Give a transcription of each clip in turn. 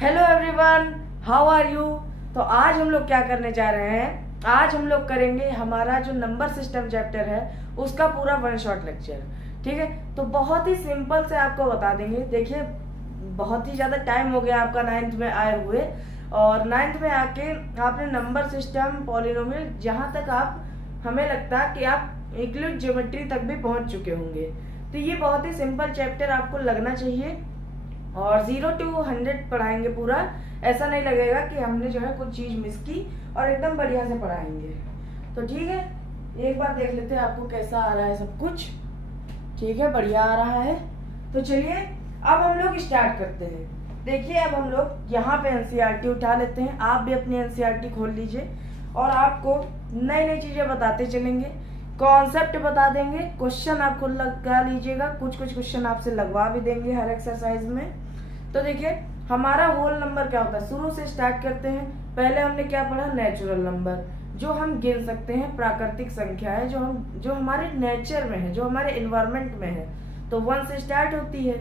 Hello everyone, how are you. तो आज हम लोग क्या करने जा रहे हैं, आज हम लोग करेंगे हमारा जो नंबर सिस्टम चैप्टर है उसका पूरा वन शॉट लेक्चर। ठीक है, तो बहुत ही सिंपल से आपको बता देंगे। देखिए, बहुत ही ज़्यादा टाइम हो गया आपका नाइन्थ में आए हुए, और नाइन्थ में आके आपने नंबर सिस्टम, पॉलिनोमियल, जहाँ तक आप हमें लगता है कि आप यूक्लिड ज्योमेट्री तक भी पहुँच चुके होंगे। तो ये बहुत ही सिंपल चैप्टर आपको लगना चाहिए, और 0 to 100 पढ़ाएंगे पूरा। ऐसा नहीं लगेगा कि हमने जो है कुछ चीज़ मिस की, और एकदम बढ़िया से पढ़ाएंगे। तो ठीक है, एक बार देख लेते हैं आपको कैसा आ रहा है सब कुछ। ठीक है, बढ़िया आ रहा है। तो चलिए अब हम लोग स्टार्ट करते हैं। देखिए, अब हम लोग यहाँ पे एनसीईआरटी उठा लेते हैं। आप भी अपनी एनसीईआरटी खोल लीजिए, और आपको नई नई चीज़ें बताते चलेंगे, कॉन्सेप्ट बता देंगे, क्वेश्चन आप खुद लगा लीजिएगा, कुछ कुछ क्वेश्चन आपसे लगवा भी देंगे हर एक्सरसाइज में। तो देखिए, हमारा होल नंबर क्या होता है, शुरू से स्टार्ट करते हैं। पहले हमने क्या पढ़ा, नेचुरल नंबर, जो हम गिन सकते हैं, प्राकृतिक संख्या है, जो हमारे नेचर में है, जो हमारे इन्वायरमेंट में है। तो 1 से स्टार्ट होती है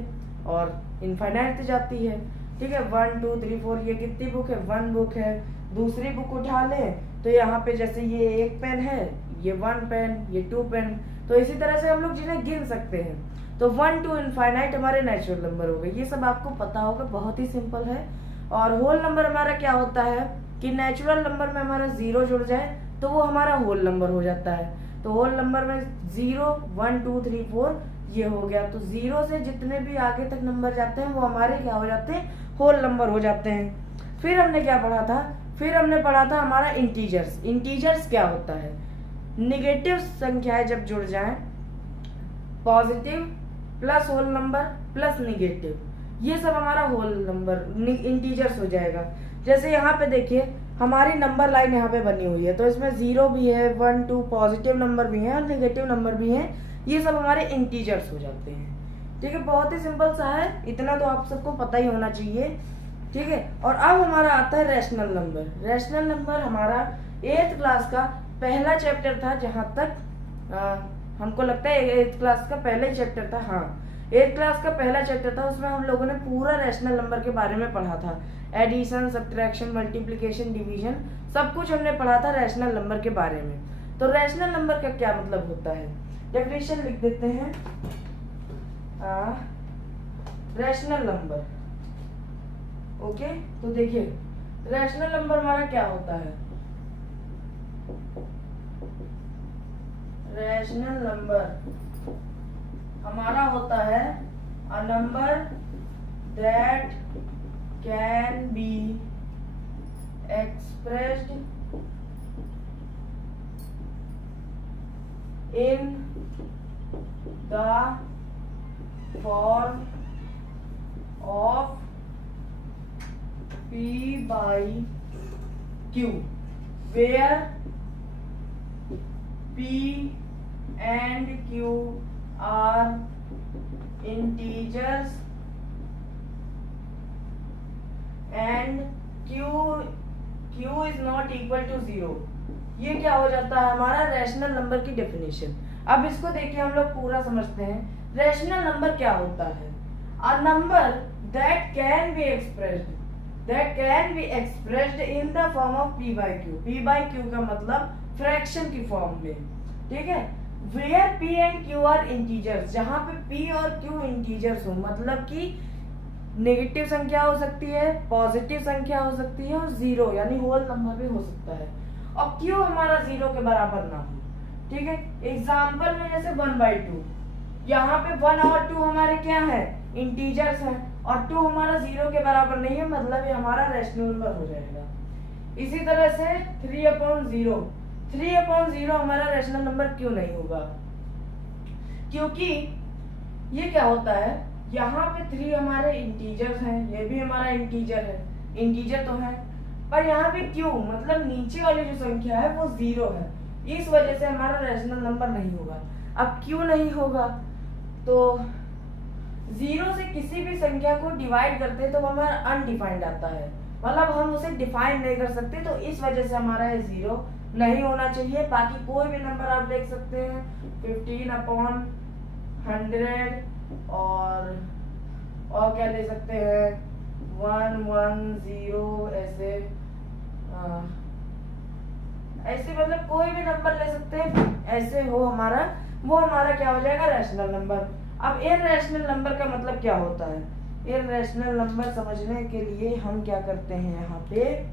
और इनफाइनाइट जाती है। ठीक है, 1 2 3 4, ये कितनी बुक है, 1 बुक है। दूसरी बुक उठा लें तो यहाँ पे जैसे ये 1 पेन है, ये 1 पेन, ये 2 पेन। तो इसी तरह से हम लोग जिन्हें गिन सकते हैं। तो 1 to इनफाइनाइट हमारे नेचुरल नंबर हो गए। ये सब आपको पता होगा, बहुत ही सिंपल है। और होल नंबर हमारा क्या होता है कि नेचुरल नंबर में हमारा 0 जुड़ जाए तो वो हमारा होल नंबर हो जाता है। तो होल नंबर में 0 1 2 3 4 ये हो गया। तो 0 से जितने भी आगे तक नंबर जाते हैं वो हमारे क्या हो जाते हैं, होल नंबर हो जाते हैं। फिर हमने क्या पढ़ा था, फिर हमने पढ़ा था हमारा इंटीजर्स। इंटीजर्स क्या होता है, निगेटिव संख्याएं जब जुड़ जाएं, positive plus whole number plus negative, ये सब हमारा होल नंबर इंटीजर्स हो जाएगा। जैसे यहाँ पे देखिए, हमारी नंबर लाइन यहाँ पे बनी हुई है, तो इसमें 0 भी है, 1 2 पॉजिटिव नंबर भी है और निगेटिव नंबर भी है। ये सब हमारे इंटीजर्स हो जाते हैं। ठीक है, बहुत ही सिंपल सा है, इतना तो आप सबको पता ही होना चाहिए। ठीक है, और अब हमारा आता है रैशनल नंबर। रैशनल नंबर हमारा 8th क्लास का पहला चैप्टर था, जहाँ तक हमको लगता है 8th क्लास का पहला ही चैप्टर था। हाँ, 8th क्लास का पहला चैप्टर था, उसमें हम लोगों ने पूरा रैशनल नंबर के बारे में पढ़ा था। एडिशन, सब्ट्रैक्शन, मल्टीप्लिकेशन, डिवीजन, सब कुछ हमने पढ़ा था रैशनल नंबर के बारे में। तो रैशनल नंबर का क्या मतलब होता है, डेफिनेशन लिख देते हैं। Rational number, okay. तो देखिए, रैशनल नंबर हमारा क्या होता है, रैशनल नंबर हमारा होता है a number that can be expressed in the form of P by Q, where P and Q are integers and Q is not equal to 0। ये क्या हो जाता है, हमारा रैशनल नंबर की डेफिनेशन। अब इसको देखिए, हम लोग पूरा समझते हैं। रैशनल नंबर क्या होता है, a number that can be expressed in the form of P by Q। P by Q का मतलब फ्रैक्शन की फॉर्म में। ठीक है, where P and Q are integers, जहाँ पे P और Q इंटीजर्स हो, मतलब कि नेगेटिव संख्या हो सकती है, पॉजिटिव संख्या हो सकती है, और 0 यानी होल नंबर भी हो सकता है, और Q हमारा 0 के बराबर ना हो। ठीक है, एग्जाम्पल में जैसे 1/2, यहाँ पे 1 और 2 हमारे क्या है, इंटीजर्स हैं, और 2 हमारा 0 के बराबर नहीं है, मतलब ये हमारा रैशनल नंबर हो जाएगा। इसी तरह से 3/0 हमारा रैशनल नंबर क्यों नहीं होगा, क्योंकि ये क्या होता है, यहाँ पे 3 हमारे इंटीजर्स हैं, ये भी हमारा इंटीजर है, इंटीजर तो है, पर यहाँ पे क्यों, मतलब नीचे वाली जो संख्या है वो 0 है, इस वजह से हमारा रैशनल नंबर नहीं होगा। अब क्यों नहीं होगा, तो 0 से किसी भी संख्या को डिवाइड करते हैं तो वो हमारा अनडिफाइंड आता है, मतलब हम उसे डिफाइन नहीं कर सकते, तो इस वजह से हमारा ये 0 नहीं होना चाहिए। बाकी कोई भी नंबर आप देख सकते हैं, 15/100 और क्या ले सकते हैं 1 1 0 ऐसे ऐसे मतलब कोई भी नंबर ले सकते हैं, ऐसे हो हमारा, वो हमारा क्या हो जाएगा, रैशनल नंबर। अब इररेशनल नंबर का मतलब क्या होता है? इररेशनल नंबर समझने के लिए हम क्या करते हैं, यहाँ पे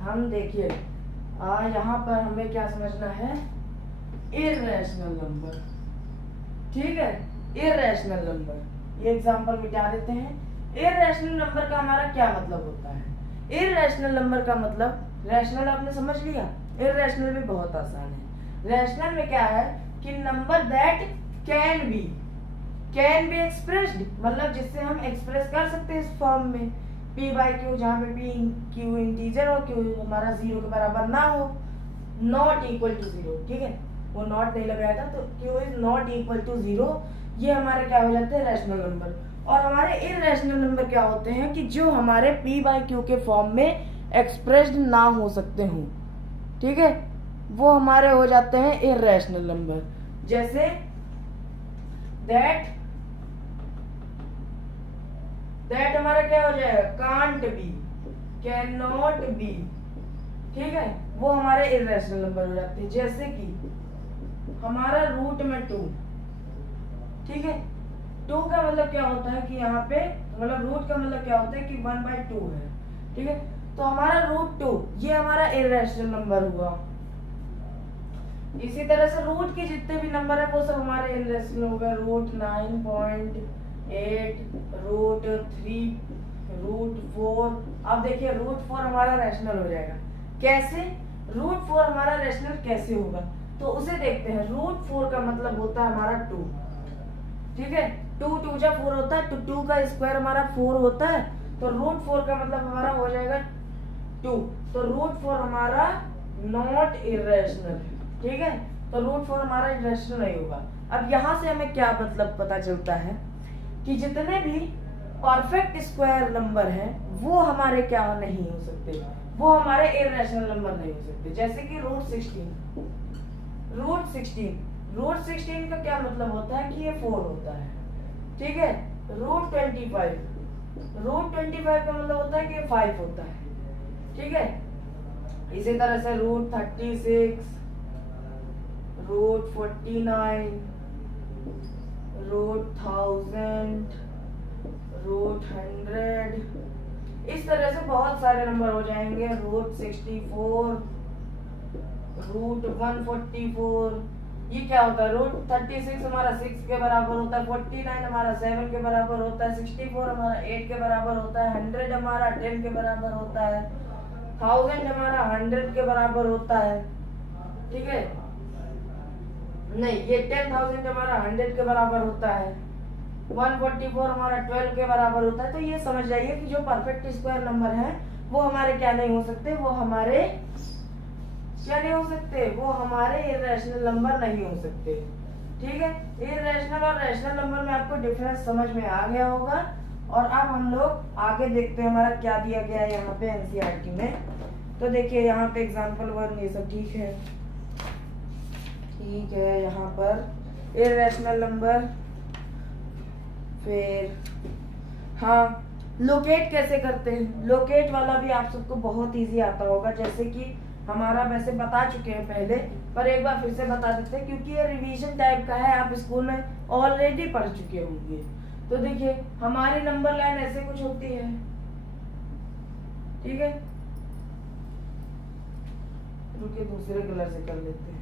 हम देखिए यहाँ पर हमें क्या समझना है, इररेशनल नंबर। ठीक है, इररेशनल नंबर, ये एग्जांपल मिटा देते हैं। इररेशनल नंबर का हमारा क्या मतलब होता है? इररेशनल नंबर का मतलब, रैशनल आपने समझ लिया, इररेशनल भी बहुत आसान है। रैशनल में क्या है कि number that can be expressed, मतलब जिससे हम एक्सप्रेस कर सकते हैं इस फॉर्म में, p बाई क्यू, जहाँ पे p q इंटीजर हो, q हमारा 0 के बराबर ना हो, नॉट इक्वल टू 0। ठीक है, वो नॉट नहीं लगाया था, तो q is not equal to 0, ये हमारे क्या हो जाते हैं, रैशनल नंबर। और हमारे इररेशनल नंबर क्या होते हैं कि जो हमारे p बाई क्यू के फॉर्म में एक्सप्रेस्ड ना हो सकते हो, ठीक है, वो हमारे हो जाते हैं इररेशनल नंबर। जैसे दैट हमारा क्या हो जाएगा, can't be, can not be. ठीक है, वो हमारे इररेशनल नंबर हो जाते हैं। जैसे कि हमारा रूट में 2, ठीक है, 2 का मतलब क्या होता है कि यहाँ पे मतलब रूट का मतलब क्या होता है कि 1/2 है। ठीक है, तो हमारा रूट 2 ये हमारा इररेशनल नंबर हुआ। इसी तरह से रूट के जितने भी नंबर है वो सब हमारे इररेशनल हो गए। Root 9.8, root 3, root 4। अब देखिए रूट 4 हमारा रैशनल हो जाएगा। कैसे रूट 4 हमारा रैशनल कैसे होगा, तो उसे देखते हैं। रूट 4 का मतलब होता है हमारा 2। ठीक है, 2 2 जा 4 होता है, तो 2 का स्क्वायर हमारा 4 होता है, तो रूट 4 का मतलब हमारा हो जाएगा 2। तो रूट 4 हमारा नॉट इररेशनल। ठीक है, तो रूट 4 हमारा इररेशनल नहीं होगा। अब यहाँ से हमें क्या मतलब पता चलता है कि जितने भी परफेक्ट स्क्वायर नंबर हैं वो हमारे क्या नहीं हो सकते, वो हमारे इररेशनल नंबर नहीं हो सकते। जैसे कि रूट 16 का क्या मतलब होता है कि ये 4 होता है। ठीक है, रूट 25 का मतलब होता है कि ये 5 होता है। ठीक है, इसी तरह से रूट 36, रूट 49, रूट 1000, रूट 100, इस तरह से बहुत सारे नंबर हो जाएंगे। रूट 64, रूट 144, ये क्या होता है, रूट 36 हमारा 6 के बराबर होता है, 49 हमारा 7 के बराबर होता है, 64 हमारा 8 के बराबर होता है, 100 हमारा 10 के बराबर होता है, 1000 हमारा 100 के बराबर होता है। ठीक है, नहीं, ये 10,000 हमारा 100 के बराबर होता है, 144 हमारा 12 के बराबर होता है। तो ये समझ जाइए कि जो परफेक्ट स्क्वायर नंबर है वो हमारे क्या नहीं हो सकते, वो हमारे क्या नहीं हो सकते, वो हमारे इररेशनल नंबर नहीं हो सकते। ठीक है, इररेशनल और रैशनल नंबर में आपको डिफरेंस समझ में आ गया होगा। और अब हम लोग आगे देखते हैं हमारा क्या दिया गया है यहाँ पे एनसीईआरटी में। तो देखिए यहाँ पे एग्जाम्पल 1 ये सब ठीक है, यहाँ पर इररेशनल नंबर। फिर हाँ, लोकेट कैसे करते हैं, लोकेट वाला भी आप सबको बहुत इजी आता होगा। जैसे कि हमारा वैसे बता चुके हैं पहले, पर एक बार फिर से बता देते हैं क्योंकि ये रिवीजन टाइप का है, आप स्कूल में ऑलरेडी पढ़ चुके होंगे। तो देखिए हमारी नंबर लाइन ऐसे कुछ होती है। ठीक है, रुकिए दूसरे कलर से कर लेते हैं।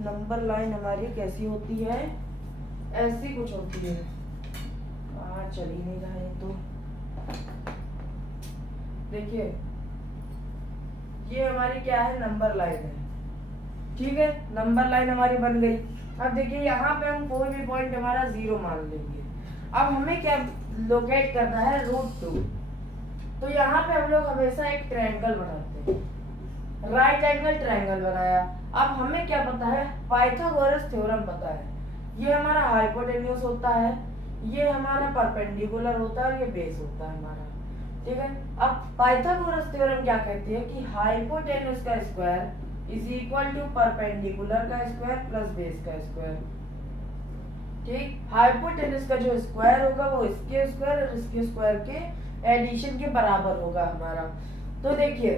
नंबर लाइन हमारी कैसी होती है, ऐसी कुछ होती है। चल ही नहीं रहा है। तो देखिए ये हमारी क्या है, नंबर लाइन है। ठीक है, नंबर लाइन हमारी बन गई। अब देखिए यहाँ पे हम कोई भी पॉइंट हमारा 0 मान लेंगे। अब हमें क्या लोकेट करना है, रूट 2। तो यहाँ पे हम लोग हमेशा एक ट्रायंगल बनाते हैं, राइट एंगल ट्रायंगल बनाया। अब हमें क्या पता है, पाइथागोरस थ्योरम पता है। ये हमारा हाइपोटेन्यूज होता है, ये हमारा परपेंडिकुलर होता है और ये बेस होता है हमारा। ठीक है, अब पाइथागोरस थ्योरम क्या कहती है कि हाइपोटेन्यूज का square is equal to perpendicular का स्क्वायर प्लस बेस का स्क्वायर। ठीक, हाइपोटेनस का जो स्क्वायर होगा वो इसके स्क्वायर और इसके स्क्वायर के एडिशन के बराबर होगा हमारा। तो देखिए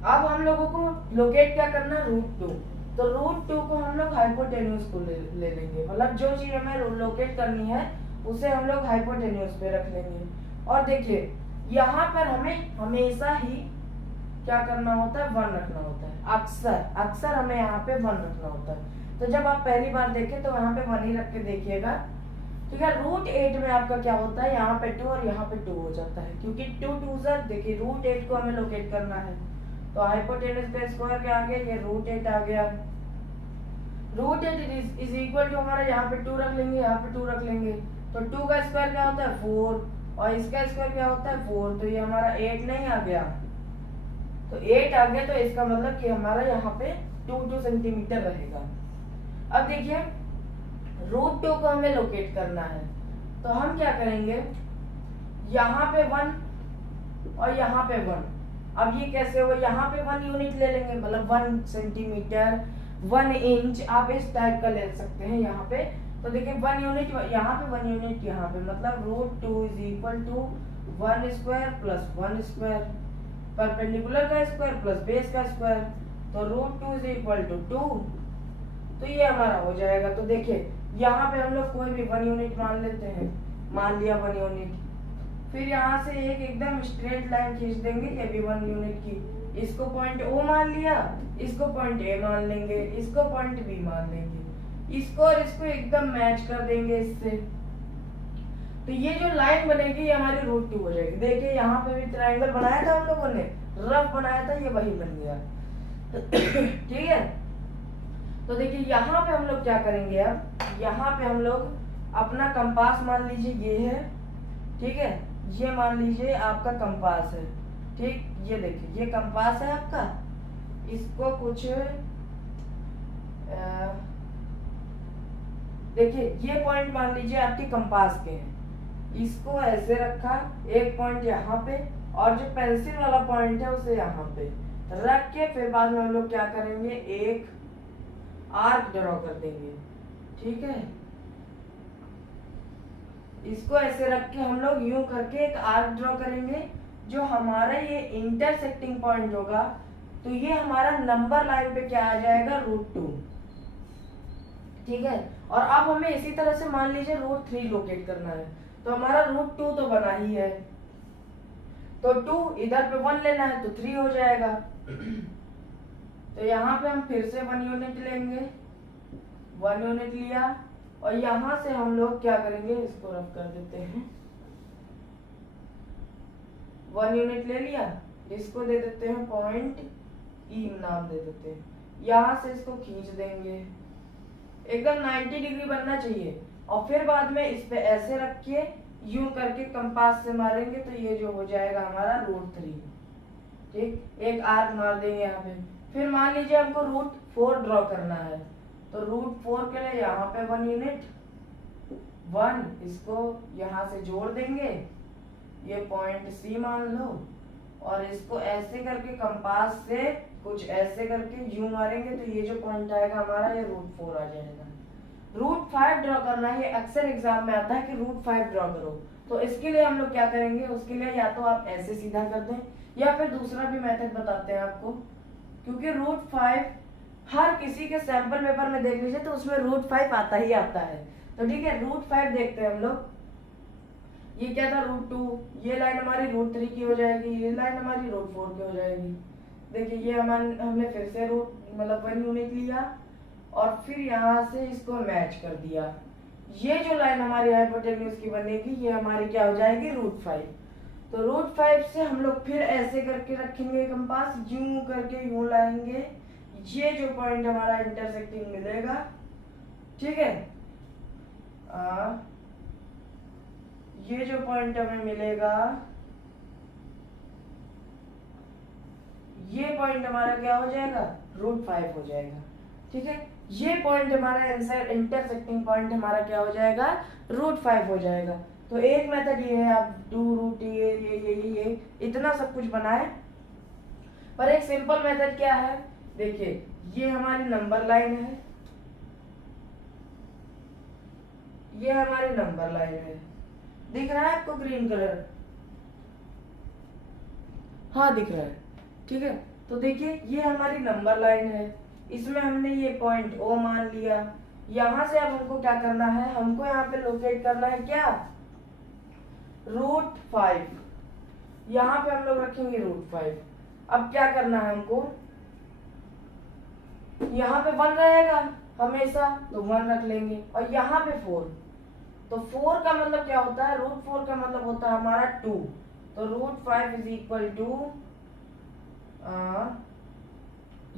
अब हम लोगों को लोकेट क्या करना है, √2। तो √2 को हम लोग हाइपोटेन्यूज को ले लेंगे, मतलब जो चीज हमें लोकेट करनी है उसे हम लोग हाइपोटेन्यूज पे रख लेंगे। और देखिए यहाँ पर हमें हमेशा ही क्या करना होता है, 1 रखना होता है। अक्सर हमें यहाँ पे 1 रखना होता है। तो जब आप पहली बार देखें तो यहाँ पे 1 ही रख के देखिएगा। ठीक है, √8 में आपका क्या होता है, यहाँ पे 2 और यहाँ पे 2 हो जाता है, क्योंकि 2 2 सर देखिए √8 को हमें लोकेट करना है। तो हाइपोटेनस का स्क्वायर क्या आ गया, ये √8 आ गया। √8 इज इक्वल टू हमारा यहाँ पे 2 रख लेंगे, यहाँ पे 2 रख लेंगे। तो 2 का स्क्वायर क्या होता है 4 और इसका स्क्वायर क्या होता है 4। तो ये हमारा 8 नहीं आ गया, तो 8 आ गया। तो इसका मतलब कि हमारा यहाँ पे 2 सेंटीमीटर रहेगा। अब देखिए √2 को हमें लोकेट करना है, तो हम क्या करेंगे, यहाँ पे 1 और यहाँ पे 1। अब ये कैसे होगा, यहाँ पे 1 यूनिट ले लेंगे, मतलब 1 सेंटीमीटर 1 इंच आप इस टाइप का ले सकते हैं यहाँ पे। तो देखिए 1 यूनिट यहाँ पे 1 यूनिट यहाँ पे, मतलब √2 is equal to 1 square plus 1 square, perpendicular का स्क्वायर प्लस बेस का स्क्वायर। तो √2 इज इक्वल टू 2। तो ये हमारा हो जाएगा। तो देखिए यहाँ पे हम लोग कोई भी 1 यूनिट मान लेते हैं, मान लिया 1 यूनिट। फिर यहाँ से एक एकदम स्ट्रेट लाइन खींच देंगे, ये भी 1 यूनिट की। इसको पॉइंट O मान लिया, इसको पॉइंट A मान लेंगे, इसको पॉइंट B मान लेंगे, इसको और इसको एकदम मैच कर देंगे इससे। तो ये जो लाइन बनेगी ये हमारी √2 हो जाएगी। देखिए यहाँ पे भी ट्रायंगल बनाया था हम लोगों ने, रफ बनाया था, ये वही बन गया। ठीक है, तो देखिए यहाँ पे हम लोग क्या करेंगे, अब यहाँ पे हम लोग अपना कंपास मान लीजिए ये है। ठीक है, ये मान लीजिए आपका कंपास है। ठीक, ये देखिए ये कंपास है आपका, इसको कुछ देखिए ये पॉइंट मान लीजिए आपके कंपास के हैं, इसको ऐसे रखा, एक पॉइंट यहाँ पे और जो पेंसिल वाला पॉइंट है उसे यहाँ पे रख के फिर बाद में हम लोग क्या करेंगे, एक आर्क ड्रॉ कर देंगे। ठीक है, इसको ऐसे रख के हम लोग यूं करके एक आर्क ड्रॉ करेंगे। जो हमारा ये इंटरसेक्टिंग पॉइंट होगा तो ये हमारा नंबर लाइन पे क्या आ जाएगा, √2। ठीक है, और अब हमें इसी तरह से मान लीजिए √3 लोकेट करना है। तो हमारा √2 तो बना ही है, तो 2 इधर पे 1 लेना है तो 3 हो जाएगा। तो यहाँ पे हम फिर से 1 यूनिट लेंगे, 1 यूनिट लिया और यहाँ से हम लोग क्या करेंगे, इसको रफ कर देते हैं। 1 यूनिट ले लिया, इसको दे देते हैं पॉइंट E नाम दे देते हैं। यहाँ से इसको खींच देंगे, एकदम 90 डिग्री बनना चाहिए। और फिर बाद में इस पे ऐसे रख के यूं करके कंपास से मारेंगे तो ये जो हो जाएगा हमारा √3। ठीक, एक आर्क मार देंगे यहाँ पे। फिर मान लीजिए हमको √4 ड्रॉ करना है, तो √4 के लिए यहाँ पे 1 यूनिट 1, इसको यहाँ से जोड़ देंगे, ये पॉइंट C मान लो, और इसको ऐसे करके कंपास से कुछ ऐसे करके यूं मारेंगे तो ये जो पॉइंट आएगा हमारा ये √4 आ जाएगा। √5 ड्रॉ करना है, ये अक्सर एग्जाम में आता है कि √5 ड्रॉ करो। तो इसके लिए हम लोग क्या करेंगे, उसके लिए या तो आप ऐसे सीधा कर दें या फिर दूसरा भी मेथड बताते हैं आपको, क्योंकि √5 हर किसी के सैंपल पेपर में देख लीजिए तो उसमें √5 आता ही आता है। तो ठीक है, √5 देखते हैं हम लोग। ये क्या था, √2, ये लाइन हमारी √3 की हो जाएगी, ये लाइन हमारी √4 की हो जाएगी। देखिए ये हमने फिर से मतलब 1 यूनिट लिया और फिर यहाँ से इसको मैच कर दिया। ये जो लाइन हमारी हाइपोटेन्यूज की बनेगी ये हमारी क्या हो जाएगी, √5। तो √5 से हम लोग फिर ऐसे करके रखेंगे कंपास, यूं करके यूं लाएंगे, ये जो पॉइंट हमारा इंटरसेक्टिंग मिलेगा। ठीक है, ये जो पॉइंट हमें मिलेगा, ये पॉइंट हमारा क्या हो जाएगा, √5 हो जाएगा। ठीक है, ये पॉइंट हमारा इंटरसेक्टिंग पॉइंट हमारा क्या हो जाएगा, √5 हो जाएगा। तो एक मेथड ये है, आप 2 √, ये इतना सब कुछ बनाए। पर एक सिंपल मेथड क्या है देखिए ये हमारी नंबर लाइन है, ये हमारी नंबर लाइन है, दिख रहा है आपको ग्रीन कलर? हाँ दिख रहा है, ठीक है। तो देखिए ये हमारी नंबर लाइन है, इसमें हमने ये पॉइंट ओ मान लिया। यहां से अब हमको क्या करना है, हमको यहाँ पे लोकेट करना है क्या, √5। यहाँ पे हम लोग रखेंगे √5। अब क्या करना है हमको, यहाँ पे 1 रहेगा हमेशा, तो 1 रख लेंगे, और यहाँ पे 4। तो 4 का मतलब क्या होता है, √4 का मतलब होता है हमारा 2। तो √5 इज इक्वल टू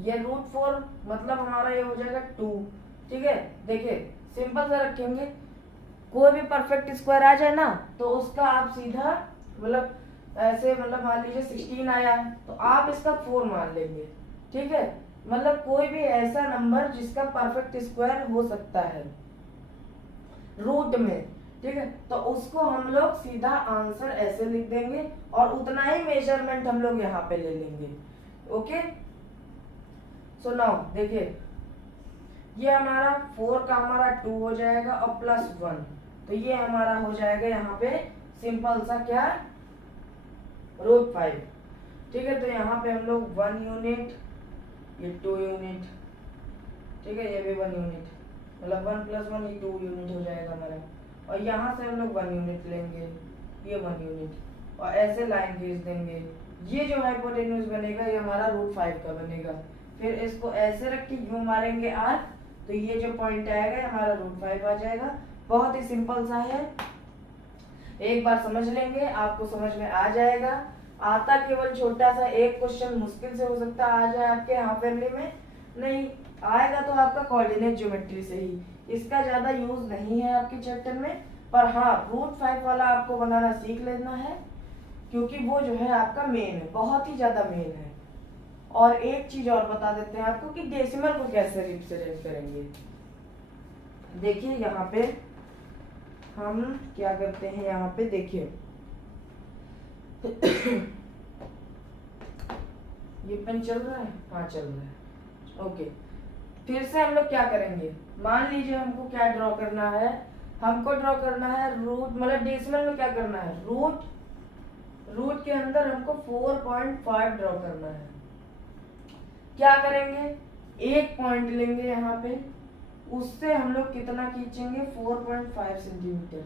ये √4 मतलब हमारा ये हो जाएगा 2, ठीक है। देखिए सिंपल से रखेंगे, कोई भी परफेक्ट स्क्वायर आ जाए ना तो उसका आप सीधा मतलब ऐसे मतलब मान लीजिए 16 आया तो आप इसका 4 मान लेंगे, ठीक है। मतलब कोई भी ऐसा नंबर जिसका परफेक्ट स्क्वायर हो सकता है रूट में, ठीक है, तो उसको हम लोग सीधा आंसर ऐसे लिख देंगे और उतना ही मेजरमेंट हम लोग यहाँ पे ले लेंगे। ओके, सो नाउ देखिए ये हमारा 4 का हमारा 2 हो जाएगा और +1, तो ये हमारा हो जाएगा यहाँ पे सिंपल सा क्या, √5, ठीक है। तो यहाँ पे हम लोग 1 यूनिट, ये 2 यूनिट, ठीक है, ये भी 1 यूनिट, मतलब 1 + 1 ये 2 यूनिट हो जाएगा हमारा। और यहाँ से हम लोग 1 यूनिट लेंगे, ये 1 यूनिट, और ऐसे लाइन खींच देंगे। ये जो हाइपोटेन्यूज बनेगा ये हमारा √5 का बनेगा। फिर इसको ऐसे रख के यूं मारेंगे R, तो ये जो पॉइंट आएगा हमारा √5 आ जाएगा। बहुत ही सिंपल सा है, एक बार समझ लेंगे आपको समझ में आ जाएगा। आता केवल छोटा सा एक क्वेश्चन मुश्किल से हो सकता आ जाए आपके हाफ ईयरली में, नहीं आएगा तो आपका कोऑर्डिनेट ज्योमेट्री से ही, इसका ज्यादा यूज नहीं है आपके चैप्टर में। पर हाँ √5 वाला आपको बनाना सीख लेना है, क्योंकि वो जो है आपका मेन है, बहुत ही ज्यादा मेन है। और एक चीज और बता देते हैं आपको कि डेसिमल को कैसे रिप्रेजेंट करेंगे। देखिए यहाँ पे हम क्या करते हैं, यहाँ पे देखिए ये पेन चल रहा है, हाँ चल रहा है, ओके। फिर से हम लोग क्या करेंगे, मान लीजिए हमको क्या ड्रॉ करना है, हमको ड्रॉ करना है रूट, मतलब डेसिमल में क्या करना है, रूट के अंदर हमको 4.5 ड्रॉ करना है। क्या करेंगे, एक पॉइंट लेंगे यहाँ पे, उससे हम लोग कितना खींचेंगे 4.5 सेंटीमीटर,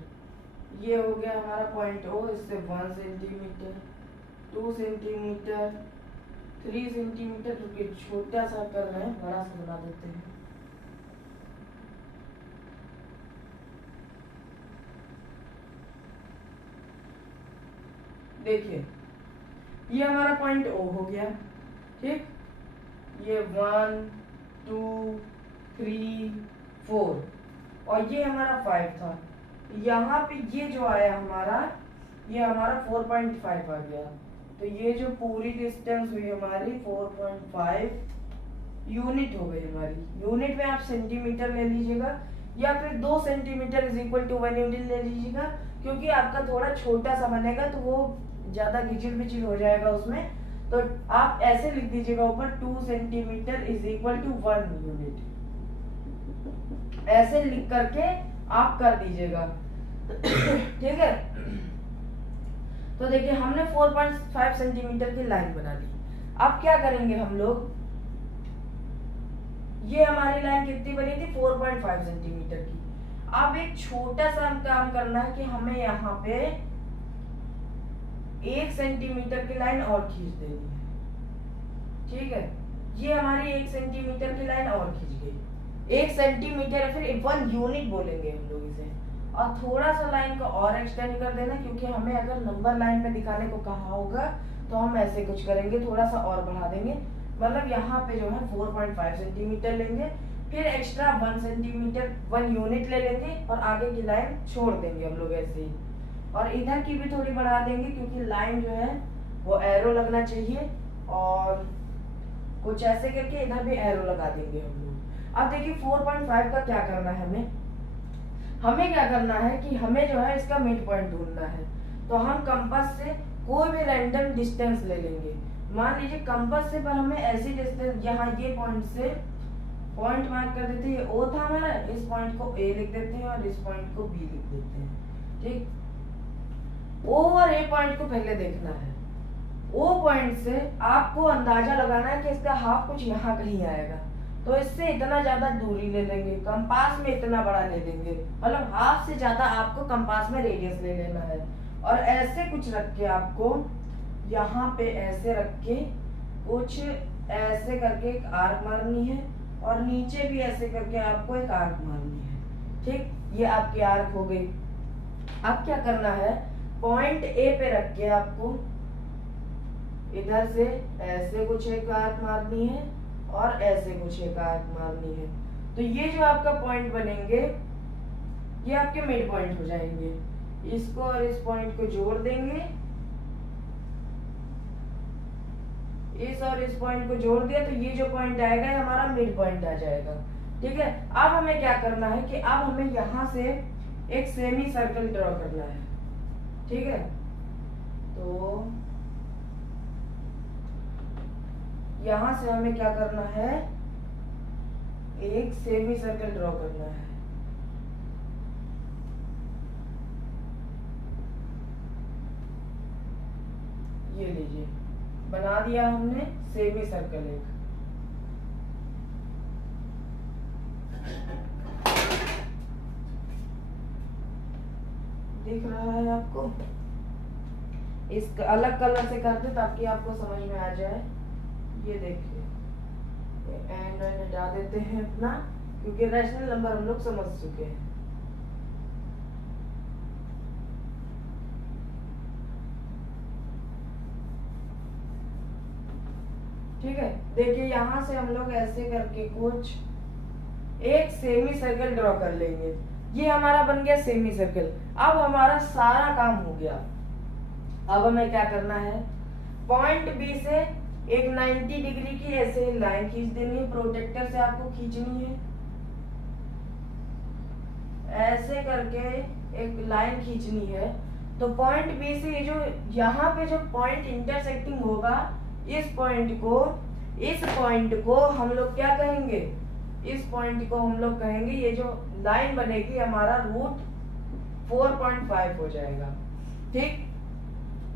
ये हो गया हमारा पॉइंट O, इससे 1 सेंटीमीटर, 2 सेंटीमीटर, 3 सेंटीमीटर, रुकिए छोटा सा कर रहे हैं, बड़ा सा बना देते हैं। देखिए ये हमारा पॉइंट O हो गया, ठीक, ये 1 2 3 4 और ये हमारा 5 था। यहाँ पे ये जो आया हमारा, ये हमारा 4.5 आ गया। तो ये जो पूरी डिस्टेंस हुई हमारी 4.5 यूनिट हो गई हमारी। यूनिट में आप सेंटीमीटर ले लीजिएगा या फिर 2 centimetre is equal to 1 unit ले लीजिएगा, क्योंकि आपका थोड़ा छोटा सा बनेगा तो वो ज्यादा घिचिल पिचिल हो जाएगा उसमें। तो आप ऐसे लिख दीजिएगा ऊपर 2 centimetre is equal to 1 unit, ऐसे लिख करके आप कर दीजिएगा, ठीक है। तो देखिए हमने 4.5 सेंटीमीटर की लाइन बना ली। अब क्या करेंगे हम लोग, ये हमारी लाइन कितनी बनी थी 4.5 सेंटीमीटर की। अब एक छोटा सा काम करना है कि हमें यहाँ पे 1 सेंटीमीटर की लाइन और खींच देनी है, ठीक है। ये हमारी 1 सेंटीमीटर की लाइन और खींच गई, 1 सेंटीमीटर फिर 1 यूनिट बोलेंगे हम लोग इसे। और थोड़ा सा लाइन को और एक्सटेंड कर देना, क्योंकि हमें अगर नंबर लाइन में दिखाने को कहा होगा तो हम ऐसे कुछ करेंगे, थोड़ा सा और बढ़ा देंगे। मतलब यहाँ पे जो है 4.5 सेंटीमीटर लेंगे, फिर एक्स्ट्रा 1 सेंटीमीटर 1 यूनिट ले लेंगे और आगे की लाइन छोड़ देंगे हम लोग ऐसे ही। और इधर की भी थोड़ी बढ़ा देंगे, क्योंकि लाइन जो है वो एरो लगना चाहिए, और कुछ ऐसे करके इधर भी एरो लगा देंगे हम लोग। अब देखिए 4.5 का क्या करना है, हमें क्या करना है कि हमें जो है इसका मिड पॉइंट ढूंढना है। तो हम कंपास से कोई भी रैंडम डिस्टेंस ले लेंगे, मान लीजिए कंपास से पर हमें ऐसी डिस्टेंस, यहाँ ये पॉइंट से पॉइंट मार्क कर देते हैं, ओ था हमारा, इस पॉइंट को ए लिख देते हैं और इस पॉइंट को बी लिख देते हैं। ठीक, ओ और ए पॉइंट को पहले देखना है। ओ पॉइंट से आपको अंदाजा लगाना है कि इसका हाफ कुछ यहाँ कहीं आएगा, तो इससे इतना ज्यादा दूरी ले लेंगे, कंपास में इतना बड़ा ले लेंगे, मतलब हाफ से ज्यादा आपको कंपास में रेडियस ले लेना है। और ऐसे कुछ रख के आपको यहाँ पे ऐसे रख के कुछ ऐसे करके एक आर्क मारनी है और नीचे भी ऐसे करके आपको एक आर्क मारनी है। ठीक, ये आपकी आर्क हो गई। अब क्या करना है, पॉइंट ए पे रख के आपको इधर से ऐसे कुछ एक आर्क मारनी है और ऐसे कुछ एक आर्क मारनी है। तो ये जो आपका पॉइंट बनेंगे ये आपके मिड पॉइंट हो जाएंगे। इसको और इस पॉइंट को जोड़ देंगे, इस और इस पॉइंट को जोड़ दिया, तो ये जो पॉइंट आएगा ये हमारा मिड पॉइंट आ जाएगा। ठीक है, अब हमें क्या करना है कि अब हमें यहाँ से एक सेमी सर्कल ड्रॉ करना है। ठीक है, तो यहाँ से हमें क्या करना है, एक सेमी सर्कल ड्रॉ करना है। ये लीजिए, बना दिया हमने सेमी सर्कल एक। दिख रहा है आपको? इस अलग कलर से करते ताकि आपको समझ में आ जाए। ये देखिए, एंड हटा देते हैं अपना, क्योंकि रैशनल नंबर हम लोग समझ चुके हैं। ठीक है, देखिए यहाँ से हम लोग ऐसे करके कुछ एक सेमी सर्कल ड्रॉ कर लेंगे। ये हमारा बन गया सेमी सर्कल। अब हमारा सारा काम हो गया। अब हमें क्या करना है, पॉइंट बी से एक 90 डिग्री की ऐसे लाइन खींच देनी है, प्रोटेक्टर से आपको खींचनी है। ऐसे करके एक लाइन खींचनी है। तो पॉइंट बी से ये जो यहाँ पे जो पॉइंट इंटरसेक्टिंग होगा, इस पॉइंट को हम लोग क्या कहेंगे, इस पॉइंट को हम लोग कहेंगे, ये जो लाइन बनेगी हमारा √4.5 हो जाएगा। ठीक,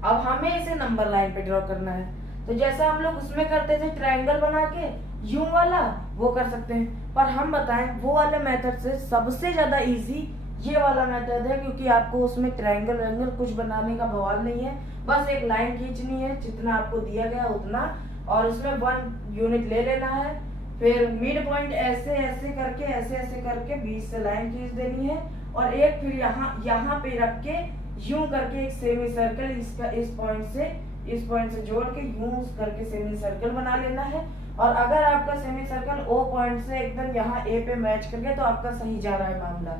अब हमें इसे नंबर लाइन पे ड्रॉ करना है। तो जैसा हम लोग उसमें करते थे ट्रायंगल बना के यूं वाला, वो कर सकते हैं, पर हम बताएं वो वाले मेथड से सबसे ज्यादा इजी ये वाला मेथड है, क्योंकि आपको उसमें ट्रायंगल वैंगल कुछ बनाने का बवाल नहीं है। बस एक लाइन खींचनी है जितना आपको दिया गया उतना, और उसमें 1 यूनिट ले लेना है। फिर मिड पॉइंट ऐसे ऐसे करके बीच से लाइन खींच देनी है, और एक फिर यहाँ पे रख के यूं करके एक सेमी सर्कल इसका इस पॉइंट से जोड़ के यूं करके सेमी सर्कल बना लेना है। और अगर आपका सेमी सर्कल ओ पॉइंट से एकदम यहाँ ए पे मैच कर गया तो आपका सही जा रहा है मामला।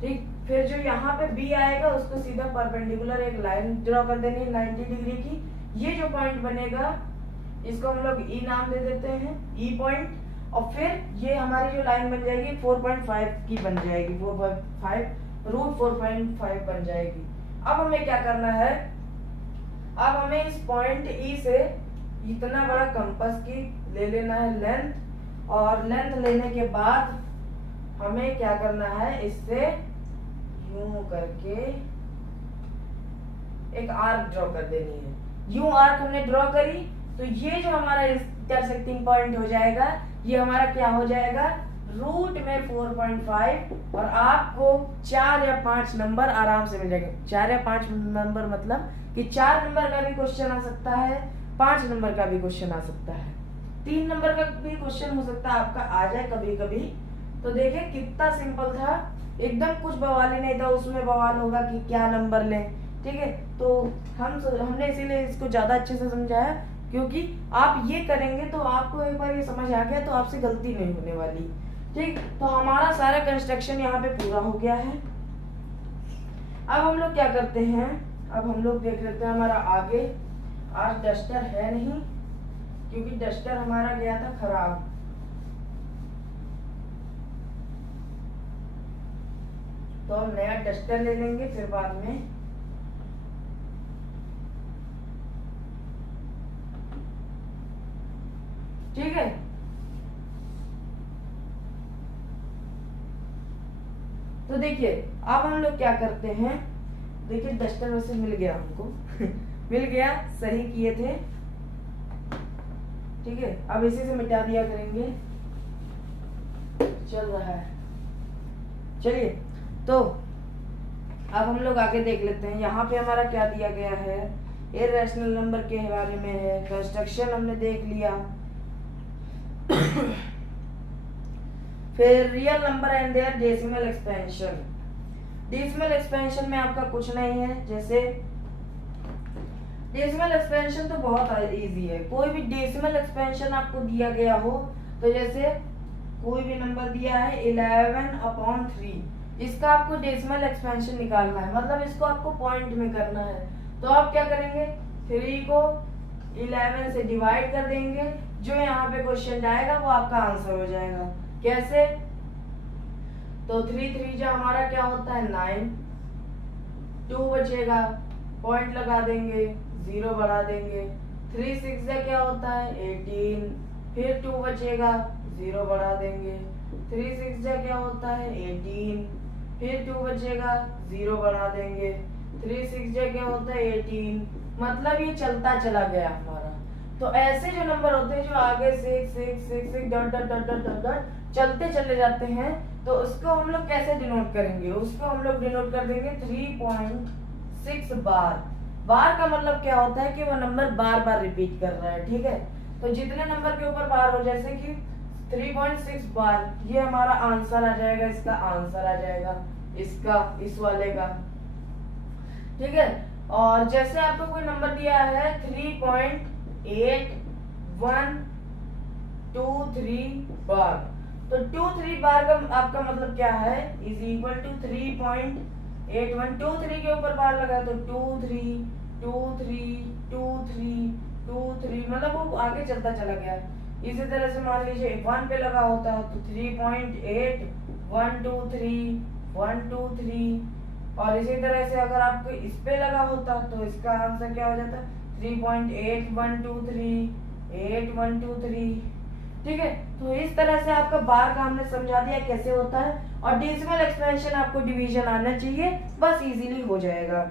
ठीक, फिर जो यहाँ पे बी आएगा उसको सीधा परपेंडिकुलर एक लाइन ड्रॉ कर देनी है 90 डिग्री की। ये जो पॉइंट बनेगा इसको हम लोग ई नाम दे देते हैं, ई पॉइंट। और फिर ये हमारी जो लाइन बन जाएगी 4.5 की बन जाएगी, 4.5 बन जाएगी। अब हमें क्या करना है, अब हमें इस पॉइंट ई से इतना बड़ा कंपास की ले लेना है लेंथ, और लेंथ लेने के बाद हमें क्या करना है, इससे यूं करके एक आर्क ड्रॉ कर देनी है। यूं आर्क हमने ड्रॉ करी तो ये जो हमारा इंटरसेक्टिंग पॉइंट हो जाएगा, ये हमारा क्या हो जाएगा, रूट में 4.5, और आपको 4 या 5 नंबर आराम से मिल जाएंगे। 4 या 5 नंबर मतलब कि 4 नंबर का भी क्वेश्चन आ सकता है, 5 नंबर का भी क्वेश्चन आ सकता है, 3 नंबर का भी क्वेश्चन हो सकता है आपका आ जाए कभी कभी। तो देखिए कितना सिंपल था, एकदम कुछ बवाल ही नहीं था। उसमें बवाल होगा कि क्या नंबर लें, ठीक है। तो हमने इसीलिए इसको ज्यादा अच्छे से समझाया, क्योंकि आप ये करेंगे तो आपको एक बार ये समझ आ गया तो आपसे गलती नहीं होने वाली। ठीक, तो हमारा सारा कंस्ट्रक्शन यहाँ पे पूरा हो गया है। अब हम लोग क्या करते हैं, अब हम लोग देख लेते हैं हमारा आगे। आज डस्टर है नहीं क्योंकि डस्टर हमारा गया था खराब। तो हम नया डस्टर ले लेंगे फिर बाद में। ठीक है। तो देखिए अब हम लोग क्या करते हैं, देखिए डस्टर वैसे मिल गया हमको मिल गया, सही किए थे, ठीक है। अब इसी से मिटा दिया करेंगे, चल रहा है। चलिए तो अब हम लोग आगे देख लेते हैं। यहाँ पे हमारा क्या दिया गया है, इर्रेशनल नंबर के बारे में है, कंस्ट्रक्शन हमने देख लिया फिर real number and their decimal expansion. Decimal expansion में आपका कुछ नहीं है, जैसे डेसिमल एक्सपेंशन तो बहुत इजी है। कोई भी डेसिमल एक्सपेंशन आपको दिया गया हो, तो जैसे कोई भी नंबर दिया है 11/3, इसका आपको डेसिमल एक्सपेंशन निकालना है, मतलब इसको आपको पॉइंट में करना है। तो आप क्या करेंगे, 3 को 11 से डिवाइड कर देंगे, जो यहाँ पे क्वेश्चन आएगा वो आपका आंसर हो जाएगा। कैसे, तो 3 3 जो हमारा क्या होता है 9, 2 बचेगा, पॉइंट लगा देंगे, 0 बढ़ा देंगे, 3 6 जो क्या होता है 18, फिर 2 बचेगा, 0 बढ़ा देंगे, 3 6 जो क्या होता है 18, फिर 2 बचेगा, 0 बढ़ा देंगे, 3 6 जो क्या होता है 18, मतलब ये चलता चला गया हमारा। तो ऐसे जो नंबर होते हैं जो आगे 6 6 6 6 dot dot dot dot dot dot चलते चले जाते हैं, तो उसको हम लोग कैसे डिनोट करेंगे, उसको हम लोग डिनोट कर देंगे 3.6 बार। बार का मतलब क्या होता है कि वो नंबर बार बार रिपीट कर रहा है, ठीक है। तो जितने नंबर के ऊपर बार हो, जैसे कि 3.6 बार, ये हमारा आंसर आ जाएगा, इसका आंसर आ जाएगा, इसका, इस वाले का, ठीक है। और जैसे आपको कोई नंबर दिया है 3.8123 बार, तो 2 3 बार का आपका मतलब क्या है, इज इक्वल टू 3.81, 2 3 के ऊपर बार लगा तो 2 3 2 3 2 3 2 3, मतलब वो आगे चलता चला गया। इसी तरह से मान लीजिए 1 पे लगा होता है तो 3.8 1 2 3 1 2 3, और इसी तरह से अगर आपको इस पे लगा होता तो इसका आंसर क्या हो जाता 3.8 1 2 3 8 1 2 3, ठीक है। तो इस तरह से आपका बार का हमने समझा दिया कैसे होता है, और डेसिमल एक्सपेंशन आपको डिवीजन आना चाहिए, बस इजीली हो जाएगा,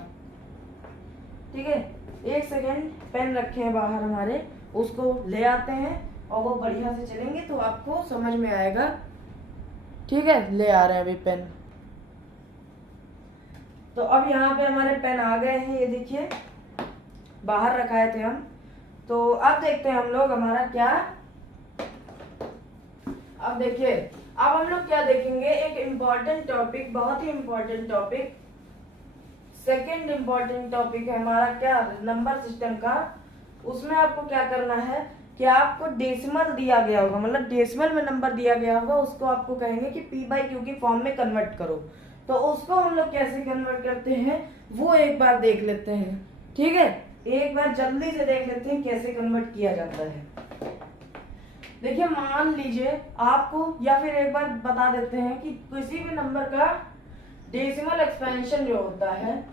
ठीक है। एक सेकेंड, पेन रखे हैं बाहर हमारे, उसको ले आते हैं और वो बढ़िया से चलेंगे तो आपको समझ में आएगा, ठीक है। ले आ रहे हैं अभी पेन। तो अब यहाँ पे हमारे पेन आ गए हैं, ये देखिए बाहर रखाए थे हम। तो अब देखते हैं हम लोग हमारा क्या, अब देखिए अब हम लोग क्या देखेंगे, एक इम्पॉर्टेंट टॉपिक, बहुत ही important topic, second important topic है हमारा क्या, नंबर सिस्टम का। उसमें आपको क्या करना है कि आपको डेसिमल दिया गया होगा, मतलब डेसिमल में नंबर दिया गया होगा, उसको आपको कहेंगे कि p/q की फॉर्म में कन्वर्ट करो। तो उसको हम लोग कैसे कन्वर्ट करते हैं वो एक बार देख लेते हैं, ठीक है। एक बार जल्दी से देख लेते हैं कैसे कन्वर्ट किया जाता है। देखिए मान लीजिए आपको, या फिर एक बार बता देते हैं कि किसी भी नंबर का डेसिमल एक्सपेंशन जो होता है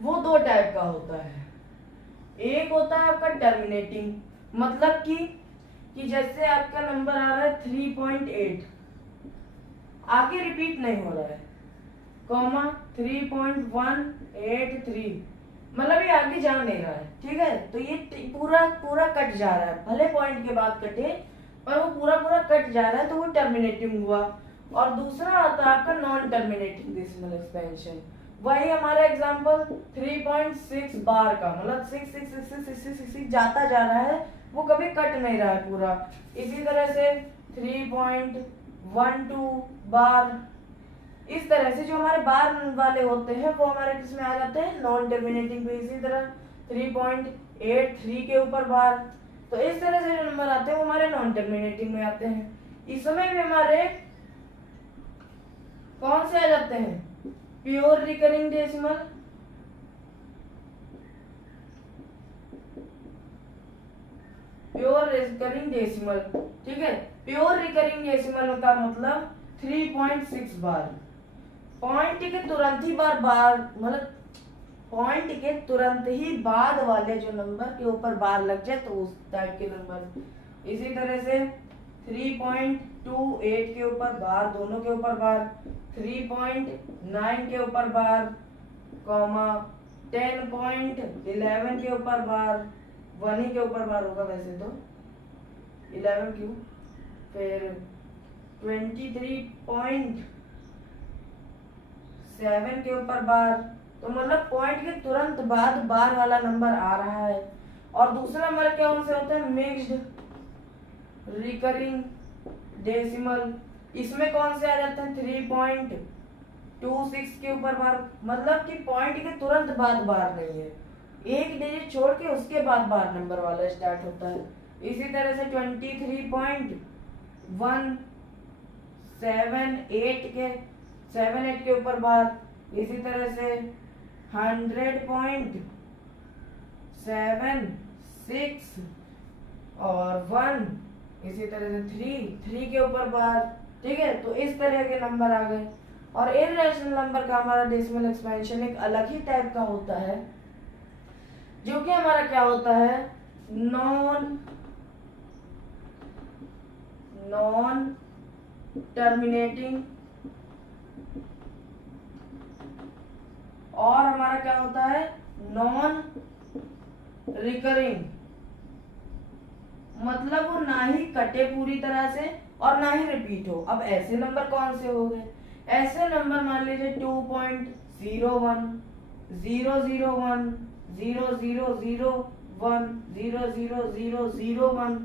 वो 2 टाइप का होता है। एक होता है आपका टर्मिनेटिंग, मतलब कि जैसे आपका नंबर आ रहा है 3.8, आगे रिपीट नहीं हो रहा है, कॉमा 3.183, मतलब ये आगे जा नहीं रहा है, ठीक है। तो ये पूरा पूरा कट जा रहा है, भले पॉइंट के बाद कटे पर वो पूरा पूरा कट जा रहा है, तो वो टर्मिनेटिंग हुआ। और दूसरा आता है आपका नॉन टर्मिनेटिंग डेसिमल एक्सपेंशन, वही हमारा एग्जांपल 3.6 बार का, मतलब 6 6 6 6 6 6 6 जाता जा रहा है, वो कभी कट नहीं रहा है पूरा। इसी तरह से 3.12 बार, इस तरह से जो हमारे बार वाले होते हैं वो हमारे किसमें आ जाते हैं, नॉन टर्मिनेटिंग पे। इसी तरह 3.83 के ऊपर बार, तो इस तरह से जो नंबर आते हैं वो हमारे नॉन टर्मिनेटिंग में आते हैं। इसमें भी हमारे कौन से आ जाते हैं, pure recurring decimal, pure recurring decimal, ठीक है। प्योर रिकरिंग डेसिमल का मतलब 3.6 बार, पॉइंट के तुरंत ही बार मतलब पॉइंट के तुरंत ही बाद वाले जो नंबर के ऊपर बार लग जाए तो उस टाइप के नंबर। इसी तरह से 3.28 के ऊपर बार, दोनों के ऊपर बार, 3.9 के ऊपर बार, कॉमा 10.11 के ऊपर बार, 1 ही के ऊपर बार होगा वैसे तो, 11 क्यों, फिर 23.7 के ऊपर बार। तो मतलब पॉइंट के तुरंत बाद बार वाला नंबर आ रहा है। और दूसरा नंबर क्या उनसे होता है, मिक्स्ड रिकरिंग डेसिमल। इसमें कौन से आ जाते हैं, 3.26 के ऊपर बार, मतलब कि पॉइंट के तुरंत बाद बार नहीं है, एक डिजिट छोड़ के उसके बाद बार नंबर वाला स्टार्ट होता है। इसी तरह से 23.178 के ऊपर बार। इसी तरह से 100.76 और 1, इसी तरह से 3 के ऊपर बार। ठीक है, तो इस तरह के नंबर आ गए। और इर्रेशनल नंबर का हमारा डेसिमल एक्सपेंशन एक अलग ही टाइप का होता है, जो कि हमारा क्या होता है, नॉन टर्मिनेटिंग, और हमारा क्या होता है, नॉन रिकरिंग। मतलब वो ना ही कटे पूरी तरह से और ना ही रिपीट हो। अब ऐसे नंबर कौन से हो गए, ऐसे नंबर मान लीजिए 2.01, 001, 0001, 00001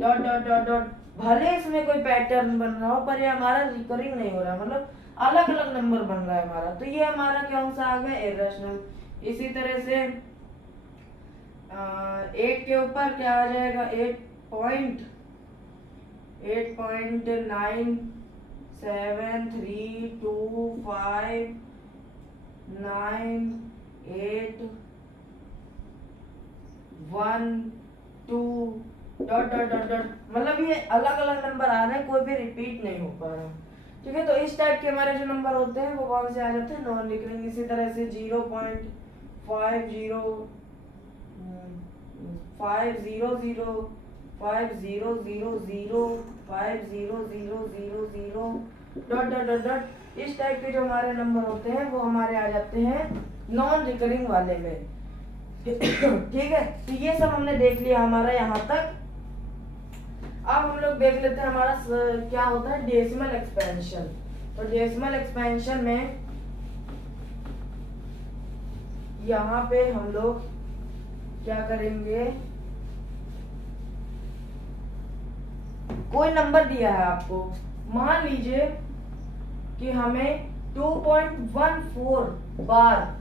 डॉट डॉट डॉट डॉट। भले इसमें कोई पैटर्न बन रहा हो पर ये हमारा रिकरिंग नहीं हो रहा, मतलब अलग अलग नंबर बन रहा है हमारा। तो ये हमारा कौन सा आ गया, इर्रेशनल। इसी तरह से 8 के ऊपर क्या आ जाएगा, 8.973259812 डॉट डॉट डॉट डॉट। मतलब ये अलग अलग नंबर आ रहे हैं, कोई भी रिपीट नहीं हो पा रहा। ठीक है, तो इस टाइप के हमारे जो नंबर होते हैं वो कौन से आ जाते हैं, नॉन रिकरिंग। इसी तरह से 0.50 500 5000 5000 डॉट डॉट डॉट डॉट। इस टाइप के जो हमारे नंबर होते हैं वो हमारे आ जाते हैं नॉन रिकरिंग वाले में। ठीक है, तो ये सब हमने देख लिया हमारा यहाँ तक। अब हम लोग देख लेते हैं हमारा क्या होता है, डेसिमल एक्सपेंशन। तो डेसिमल एक्सपेंशन में यहाँ पे हम लोग क्या करेंगे, कोई नंबर दिया है आपको, मान लीजिए कि हमें 2.14 बार,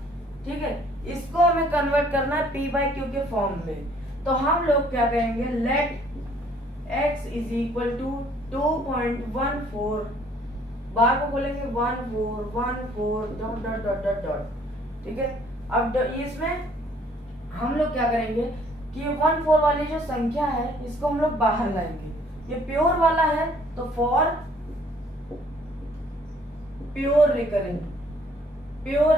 ठीक है, इसको हमें कन्वर्ट करना है p/q के फॉर्म में। तो हम लोग क्या करेंगे, let x is equal to 2.14 bar को बोलेंगे 1414 dot dot dot dot dot. ठीक है, अब इसमें हम लोग क्या करेंगे कि 14 वाली जो संख्या है इसको हम लोग बाहर लाएंगे। ये प्योर वाला है तो फॉर प्योर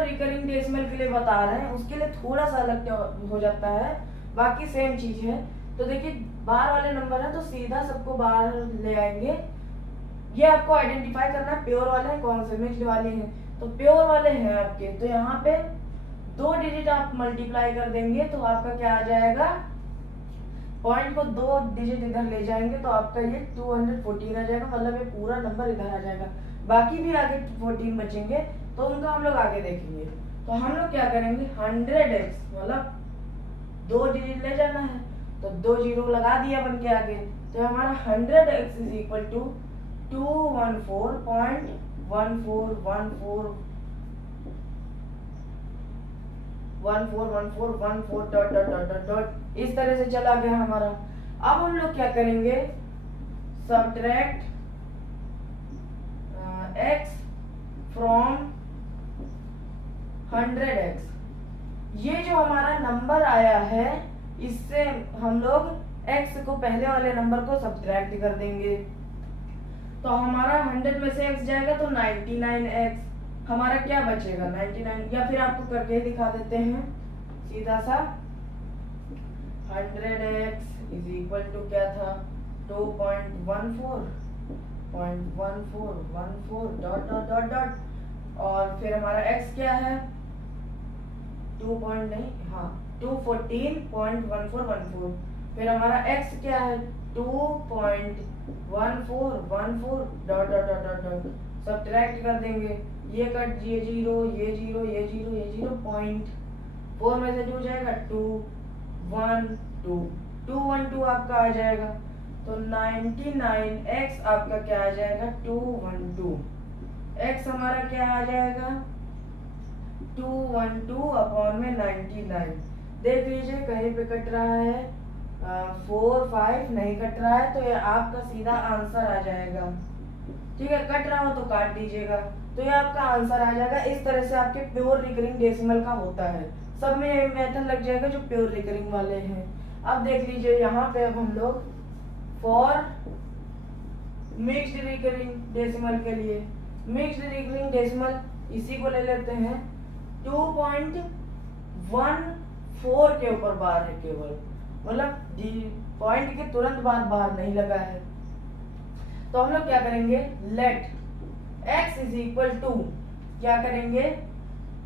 रिकरिंग डेसिमल के लिए बता रहे हैं, उसके लिए थोड़ा सा अलग हो जाता है, बाकी सेम चीज है। तो देखिए बाहर वाले नंबर है तो सीधा सबको बाहर ले आएंगे। ये आपको आइडेंटिफाई करना है प्योर वाले हैं कौन से, मिक्स्ड वाले हैं। तो प्योर वाले हैं आपके, तो यहाँ पे 2 डिजिट आप मल्टीप्लाई कर देंगे तो आपका क्या आ जाएगा, पॉइंट को 2 डिजिट इधर ले जाएंगे तो आपका ये 214 आ जाएगा, मतलब ये पूरा नंबर इधर आ जाएगा। बाकी भी आगे 14 बचेंगे तो उनका हम लोग आगे देखेंगे। तो हम लोग क्या करेंगे, 100x मतलब 2 डिजिट ले जाना है तो 2 जीरो लगा दिया बन के आगे। तो हमारा 100x is equal to 214.1414 dot dot dot dot dot, इस तरह से चला गया हमारा। अब हम लोग क्या करेंगे, सब्ट्रैक्ट x फ्रॉम 100x। ये जो हमारा नंबर आया है इससे हम लोग x को पहले वाले नंबर को सब्ट्रैक्ट कर देंगे। तो हमारा 100 में से x जाएगा तो 99x, हमारा क्या बचेगा 99। या फिर आपको करके दिखा देते हैं सीधा सा, 100x इज इक्वल टू क्या था 2.14 डॉट डॉट डॉट डॉट, और फिर हमारा x क्या है 214.1414, फिर हमारा x क्या है 2.1414 dot dot dot dot dot, subtract कर देंगे, ये कट, ये जीरो, ये जीरो, ये जीरो, ये जीरो, पॉइंट 4 में से 2 जाएगा 212 आपका आ जाएगा। तो 99x आपका क्या आ जाएगा 212, x हमारा क्या आ जाएगा 212 अपॉन में 99। देख लीजिए कहीं पे कट रहा है 4 5 नहीं कट रहा है, तो ये आपका सीधा आंसर आ जाएगा। ठीक है, कट रहा हो तो काट दीजिएगा, तो ये आपका आंसर आ जाएगा। इस तरह से आपके प्योर रिकरिंग डेसिमल का होता है, सब में मेथड लग जाएगा जो प्योर रिकरिंग वाले हैं। अब देख लीजिए यहाँ पे अब हम लोग फॉर मिक्स्ड रिकरिंग डेसिमल के लिए, मिक्स्ड रिकरिंग डेसिमल इसी को ले लेते हैं, 2.14 के ऊपर बार है केवल, मतलब पॉइंट के तुरंत बाद बार नहीं लगा है। तो हम लोग क्या करेंगे, let x is equal to क्या करेंगे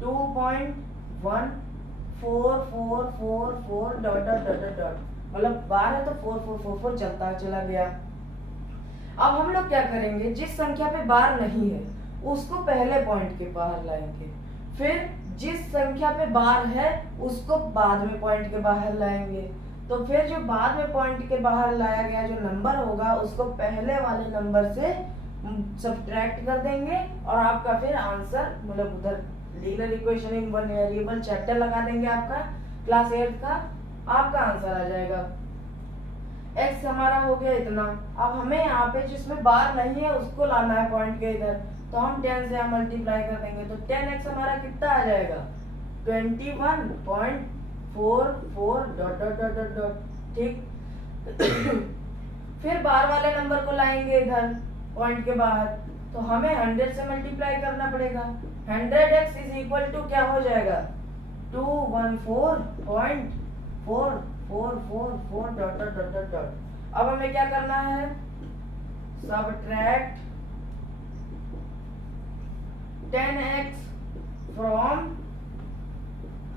2.1444 डॉट डॉट डॉट डॉट, मतलब बार है तो 4444 चलता चला गया। अब हम लोग क्या करेंगे, जिस संख्या पे बार नहीं है उसको पहले पॉइंट के बाहर लाएंगे, फिर जिस संख्या पे बार है उसको बाद में पॉइंट के बाहर लाएंगे। तो फिर जो बाद में पॉइंट के बाहर लाया गया जो नंबर होगा उसको पहले वाले नंबर से सब्ट्रैक्ट कर देंगे, और आपका फिर आंसर, मतलब उधर linear equation in one variable chapter लगा देंगे आपका क्लास 8 का, आपका आंसर आ जाएगा। x हमारा हो गया इतना। अब हमें यहाँ पे जिसमें बार नहीं है उसको लाना है पॉइंट के इधर, तो हम 10 से यहाँ मल्टीप्लाई कर देंगे, तो 10x हमारा कितना आ जाएगा 21.44 dot dot dot dot dot. ठीक फिर बार वाले नंबर को लाएंगे इधर पॉइंट के बाहर, तो हमें 100 से मल्टीप्लाई करना पड़ेगा। 100x इज इक्वल टू क्या हो जाएगा 214.4444 dot dot dot dot dot. अब हमें क्या करना है, सब्ट्रैक्ट 10x फ्रॉम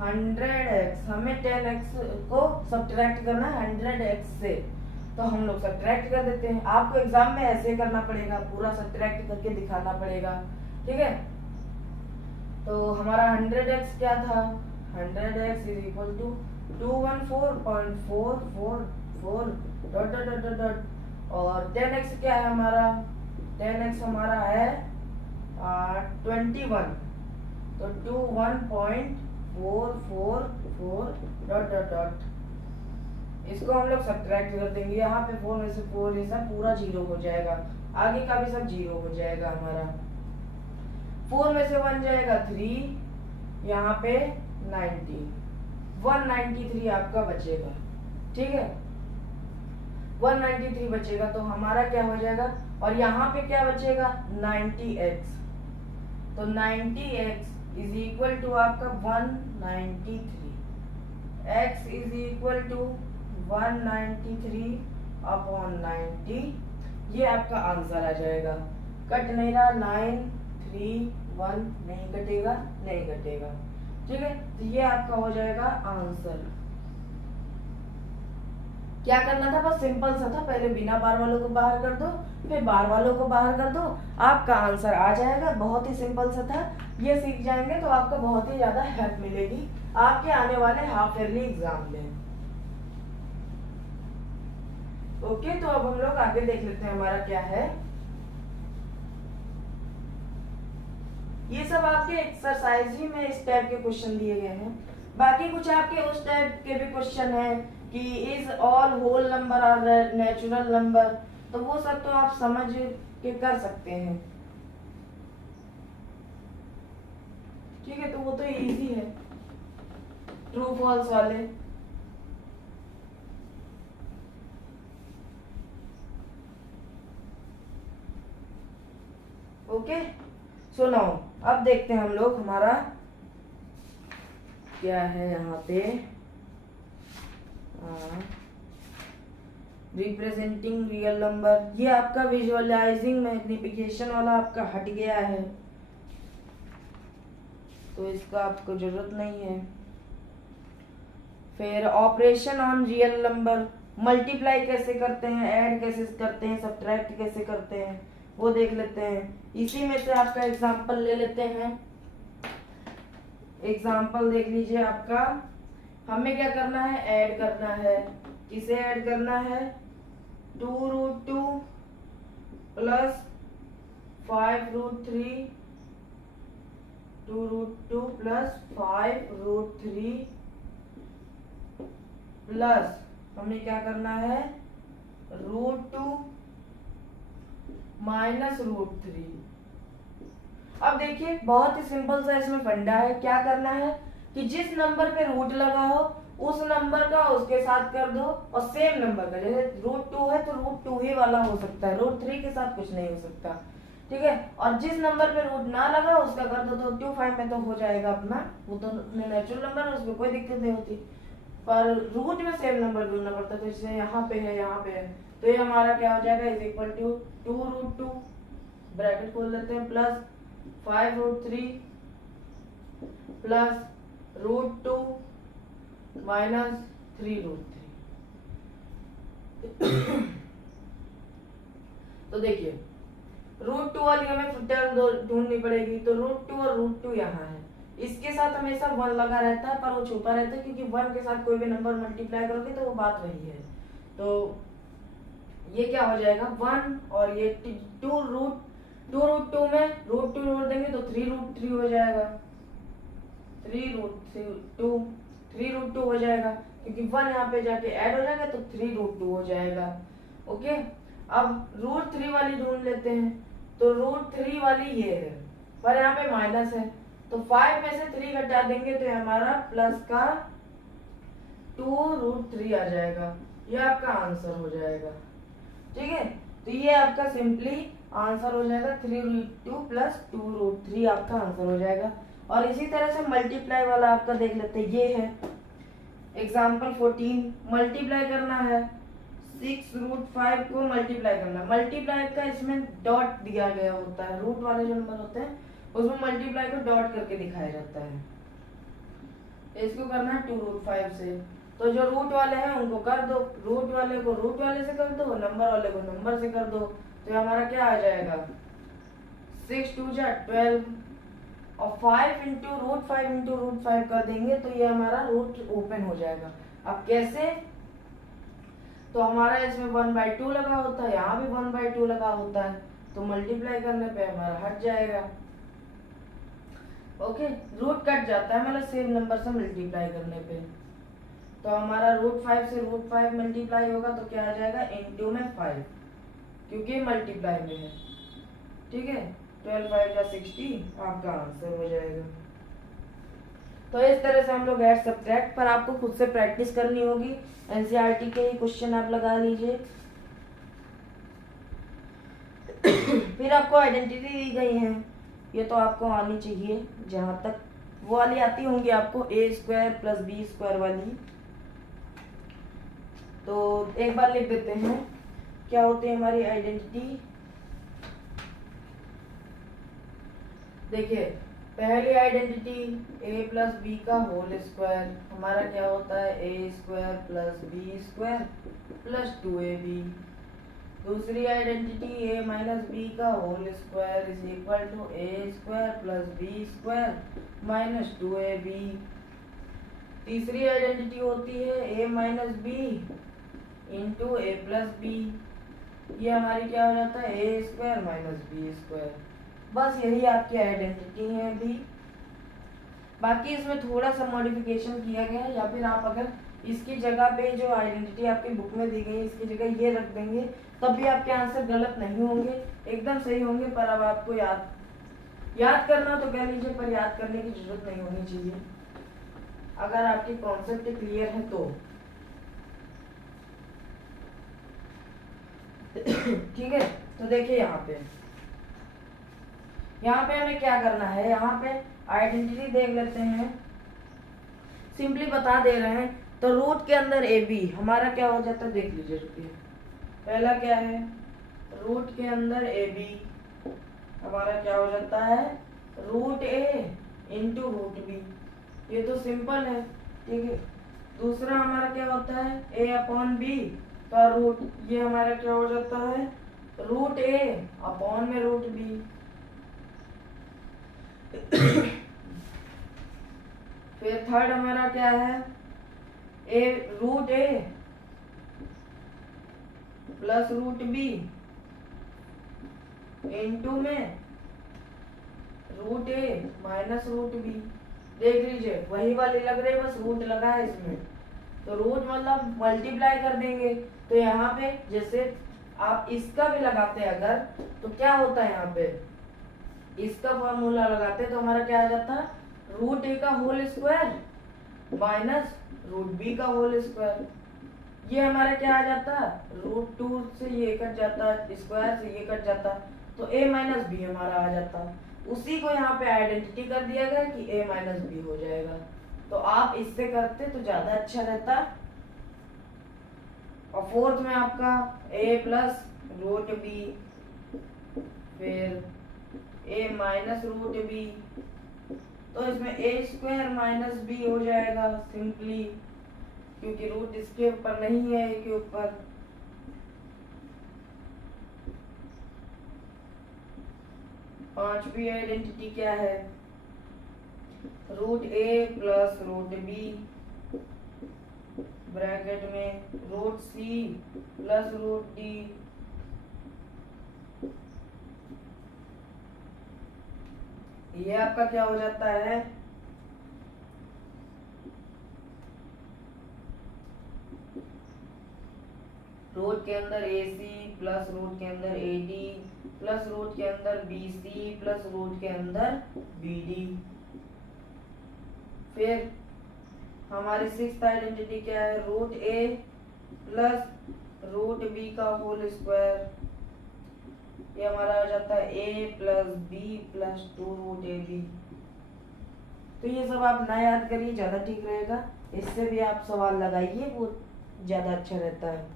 100x, हमें 10x को सब्ट्रैक्ट करना है 100x से, तो हम लोग सब्ट्रैक्ट कर देते हैं। आपको एग्जाम में ऐसे करना पड़ेगा, पूरा सब्ट्रैक्ट करके दिखाना पड़ेगा। ठीक है, तो हमारा 100x क्या था, 100x is equal to 214.444 dot dot dot dot, और 10x क्या है हमारा, 10x हमारा है 21, तो 21.444 डॉट डॉट डॉट, इसको हम लोग सब्ट्रैक्ट कर देंगे। यहाँ पे 4 में से 4 ये सब पूरा जीरो हो जाएगा, आगे का भी सब जीरो हो जाएगा हमारा। 4 में से 1 जाएगा 3, यहाँ पे 90, 193 आपका बचेगा। ठीक है, 193 बचेगा, तो हमारा क्या हो जाएगा, और यहाँ पे क्या बचेगा 90x, तो 90x इज इक्वल टू आपका 193, x is equal to 193 upon 90, ये आपका आंसर आ जाएगा। कट नहीं रहा, 931 नहीं कटेगा, नहीं कटेगा। ठीक है, तो ये आपका हो जाएगा आंसर। क्या करना था, बस सिंपल सा था, पहले बिना बार वालों को बाहर कर दो, फिर बार वालों को बाहर कर दो, आपका आंसर आ जाएगा। बहुत ही सिंपल सा था, ये सीख जाएंगे तो आपको बहुत ही ज्यादा हेल्प मिलेगी आपके आने वाले हाफ ईयरली एग्जाम में। ओके, तो अब हम लोग आगे देख लेते हैं हमारा क्या है। ये सब आपके एक्सरसाइज ही में इस टाइप के क्वेश्चन दिए गए हैं, बाकी कुछ आपके उस टाइप के भी क्वेश्चन है कि is all whole number are natural number, तो वो सब तो आप समझ के कर सकते हैं। ठीक है, तो वो तो इजी है, ट्रू फॉल्स वाले। ओके, सो नाउ अब देखते हैं हम लोग हमारा क्या है यहाँ पे। Representing real number. ये आपका विजुअलाइजिंग मैग्निफिकेशन वाला आपका हट गया है, तो इसका आपको जरूरत नहीं है। फिर operation on real number, multiply कैसे करते हैं, ऐड कैसे करते हैं, सब्ट्रैक्ट कैसे करते हैं, वो देख लेते हैं। इसी में से आपका एग्जांपल ले लेते हैं। एग्जांपल देख लीजिए आपका, हमें क्या करना है, ऐड करना है। किसे ऐड करना है, 2√2 प्लस 5√3, 2√2 प्लस 5√3 प्लस हमें क्या करना है, √2 माइनस √3। अब देखिए बहुत ही सिंपल सा इसमें फंडा है। क्या करना है कि जिस नंबर पे रूट लगा हो उस नंबर का उसके साथ कर दो, और सेम नंबर का, जैसे √2 है तो √2 ही वाला हो सकता है, √3 के साथ कुछ नहीं हो सकता, ठीक है। और जिस नंबर पे रूट ना लगा उसका कर दो, तो 2 5 में तो हो जाएगा अपना, वो तो नेचुरल नंबर है, उसमें कोई दिक्कत नहीं होती। पर रूट में सेम नंबर ढूंढना पड़ता है, तो जैसे यहाँ पे है, यहाँ पे है, तो ये हमारा क्या हो जाएगा, इज इक्वल टू 2√2 ब्रैकेट खोल लेते हैं प्लस 5√3 प्लस √2 माइनस 3√3। तो देखिए √2 वाली हमें टर्म ढूंढनी पड़ेगी, तो √2 और √2 यहाँ है, इसके साथ हमेशा 1 लगा रहता है, पर वो छुपा रहता है, क्योंकि 1 के साथ कोई भी नंबर मल्टीप्लाई करोगे तो वो बात वही है। तो ये क्या हो जाएगा 1, और ये 2√2 में √2 जोड़ देंगे तो 3√3 हो जाएगा, 3√2 हो जाएगा, क्योंकि 1 यहाँ पे जाके ऐड हो जाएगा तो 3√2 हो जाएगा। ओके, अब √3 वाली ढूंढ लेते हैं, तो √3 वाली ये है, पर यहाँ पे माइनस है, तो 5 में से 3 घटा देंगे तो हमारा प्लस का 2√3 आ जाएगा। ये आपका आंसर हो जाएगा, ठीक है। तो ये आपका सिंपली आंसर हो जाएगा, 3√2 प्लस 2√3 आपका आंसर हो जाएगा। और इसी तरह से मल्टीप्लाई वाला आपका देख लेते हैं, ये है एग्जाम्पल 14। मल्टीप्लाई करना है, 6√5 को मल्टीप्लाई करना। मल्टीप्लाई का इसमें डॉट दिया गया होता है, रूट वाले जो नंबर होते हैं उसमें मल्टीप्लाई को डॉट करके दिखाया जाता है। इसको करना है 2√5 से, तो जो रूट वाले हैं उनको कर दो, रूट वाले को रूट वाले से कर दो, नंबर वाले को नंबर से कर दो, तो हमारा क्या आ जाएगा 6 2 12, और 5 इंटू √5 कर देंगे तो ये हमारा रूट ओपन हो जाएगा। अब कैसे, तो हमारा इसमें 1/2 लगा होता है, यहाँ भी 1/2 लगा होता है, तो मल्टीप्लाई करने पे हमारा हट जाएगा। ओके, रूट कट जाता है मतलब सेम नंबर से मल्टीप्लाई करने पे, तो हमारा √5 से √5 मल्टीप्लाई होगा तो क्या आ जाएगा इंटू में 5, क्योंकि मल्टीप्लाई में है, ठीक है। 12 5 या 60 आपका आंसर हो जाएगा। तो इस तरह से हम लोग ऐड सब्ट्रैक्ट, पर आपको खुद से प्रैक्टिस करनी होगी, एनसीईआरटी के ही क्वेश्चन आप लगा लीजिए। फिर आपको आइडेंटिटी दी गई है, ये तो आपको आनी चाहिए, जहां तक वो वाली आती होंगी आपको, a² + b² वाली। तो एक बार लिख देते हैं क्या होती है हमारी आइडेंटिटी। देखिए पहली आइडेंटिटी a + b का होल स्क्वायर, हमारा क्या होता है a² + b² + 2ab। दूसरी आइडेंटिटी a - b का whole square is equal to a² + b² - 2ab। तीसरी आइडेंटिटी होती है a - b into a + b, ये हमारी क्या हो जाता है a² - b²। बस यही आपकी आइडेंटिटी है अभी। बाकी इसमें थोड़ा सा मॉडिफिकेशन किया गया है, या फिर आप अगर इसकी जगह पे जो आइडेंटिटी आपकी बुक में दी गई है इसकी जगह ये रख देंगे तब भी आपके आंसर गलत नहीं होंगे, एकदम सही होंगे। पर अब आपको याद करना तो कह लीजिए, पर याद करने की जरूरत नहीं होनी चाहिए अगर आपकी कॉन्सेप्ट क्लियर है तो। ठीक है, तो देखिए यहाँ पे हमें क्या करना है, यहाँ पे आइडेंटिटी देख लेते हैं, सिंपली बता दे रहे हैं। तो रूट के अंदर AB हमारा क्या हो जाता है, देख लीजिए रुकिए, पहला क्या है, रूट के अंदर ए बी हमारा क्या हो जाता है, रूट ए इंटू रूट बी। ये तो सिंपल है, ठीक है। दूसरा हमारा क्या होता है, ए अपॉन बी का रूट, ये हमारा क्या हो जाता है, रूट ए अपॉन में रूट बी। फिर थर्ड हमारा क्या है, ए root A plus root B into में रूट ए माइनस रूट बी। देख लीजिए वही वाली लग रही है, बस रूट लगा है इसमें, तो रूट मतलब मल्टीप्लाई कर देंगे। तो यहाँ पे जैसे आप इसका भी लगाते हैं अगर, तो क्या होता है, यहाँ पे इसका फॉर्मूला लगाते तो हमारा क्या आ जाता है, रूट ए का whole square minus root B का होल स्क्वायर। ये हमारा क्या आ जाता है, रूट 2 से ये कट जाता है, स्क्वायर से ये कट जाता, तो a माइनस बी हमारा आ जाता। उसी को यहाँ पे आइडेंटिटी कर दिया गया कि a माइनस बी हो जाएगा। तो आप इससे करते तो ज्यादा अच्छा रहता। और फोर्थ में आपका a प्लस रूट बी, फिर a माइनस रूट बी, तो इसमें a स्क्वायर माइनस बी हो जाएगा सिंपली, क्योंकि रूट इसके ऊपर नहीं है, a के ऊपर। पांचवी आइडेंटिटी क्या है, root A plus root B bracket में root C plus root D. ये आपका क्या हो जाता है, रूट के अंदर ए सी प्लस रूट के अंदर ए डी प्लस रूट के अंदर बी सी प्लस रूट के अंदर बी डी। फिर हमारी सिक्स्थ आइडेंटिटी क्या है, root A plus root B का होल स्क्वायर, ये हमारा आ जाता है A plus B plus 2 root A B. तो ये सब आप ना याद करिए, ज्यादा ठीक रहेगा। इससे भी आप सवाल लगाइए, वो ज्यादा अच्छा रहता है।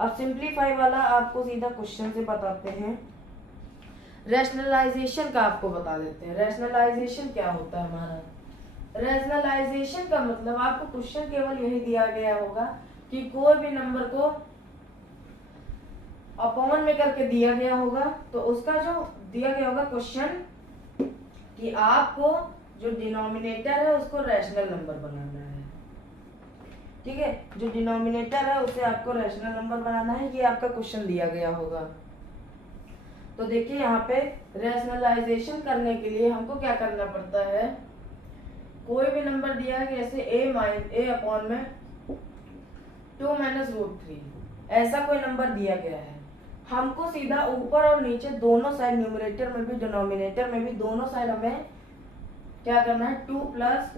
अब सिंप्लीफाई वाला आपको सीधा क्वेश्चन से बताते हैं। रैशनलाइजेशन का आपको बता देते हैं। रैशनलाइजेशन क्या होता है हमारा, रैशनलाइजेशन का मतलब आपको क्वेश्चन केवल यही दिया गया होगा कि कोई भी नंबर को अपॉन में करके दिया गया होगा, तो उसका जो दिया गया होगा क्वेश्चन कि आपको जो डिनोमिनेटर है उसको रैशनल नंबर बनाना है, ठीक है। जो डिनोमिनेटर है उसे आपको रैशनल नंबर बनाना है, ये आपका क्वेश्चन दिया गया होगा। तो देखिए यहाँ पे रैशनलाइजेशन करने के लिए हमको क्या करना पड़ता है, कोई भी नंबर दिया है कि जैसे ए अपॉन में 2 माइनस रूट 3, ऐसा कोई नंबर दिया गया है, हमको सीधा ऊपर और नीचे दोनों साइड, न्यूमरेटर में भी डिनोमिनेटर में भी दोनों साइड हमें क्या करना है, 2 प्लस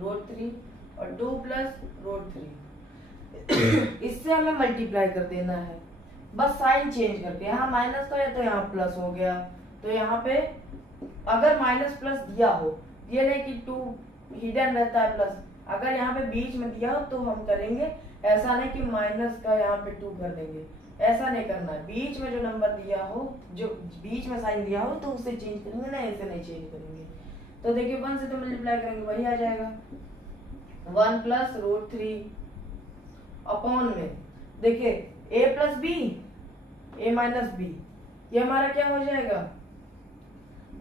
रूट 3 और 2 प्लस रूट 3 इससे हमें मल्टीप्लाई कर देना है, बस साइन चेंज करके। यहाँ माइनस का है तो यहाँ प्लस हो गया। तो यहाँ पे अगर माइनस प्लस दिया हो, ये नहीं कि 2 हिडन रहता है प्लस, अगर यहाँ पे बीच में दिया हो तो हम करेंगे, ऐसा नहीं कि माइनस का यहाँ पे 2 कर देंगे, ऐसा नहीं करना है। बीच में जो नंबर दिया हो, जो बीच में साइन दिया हो, तो उसे चेंज करेंगे ना, ऐसे नहीं चेंज करेंगे। तो देखिए 1 से तो मल्टीप्लाई करेंगे वही आ जाएगा, 1 प्लस रूट 3 अपॉन में देखिए a plus B, a minus B, ये हमारा क्या हो जाएगा,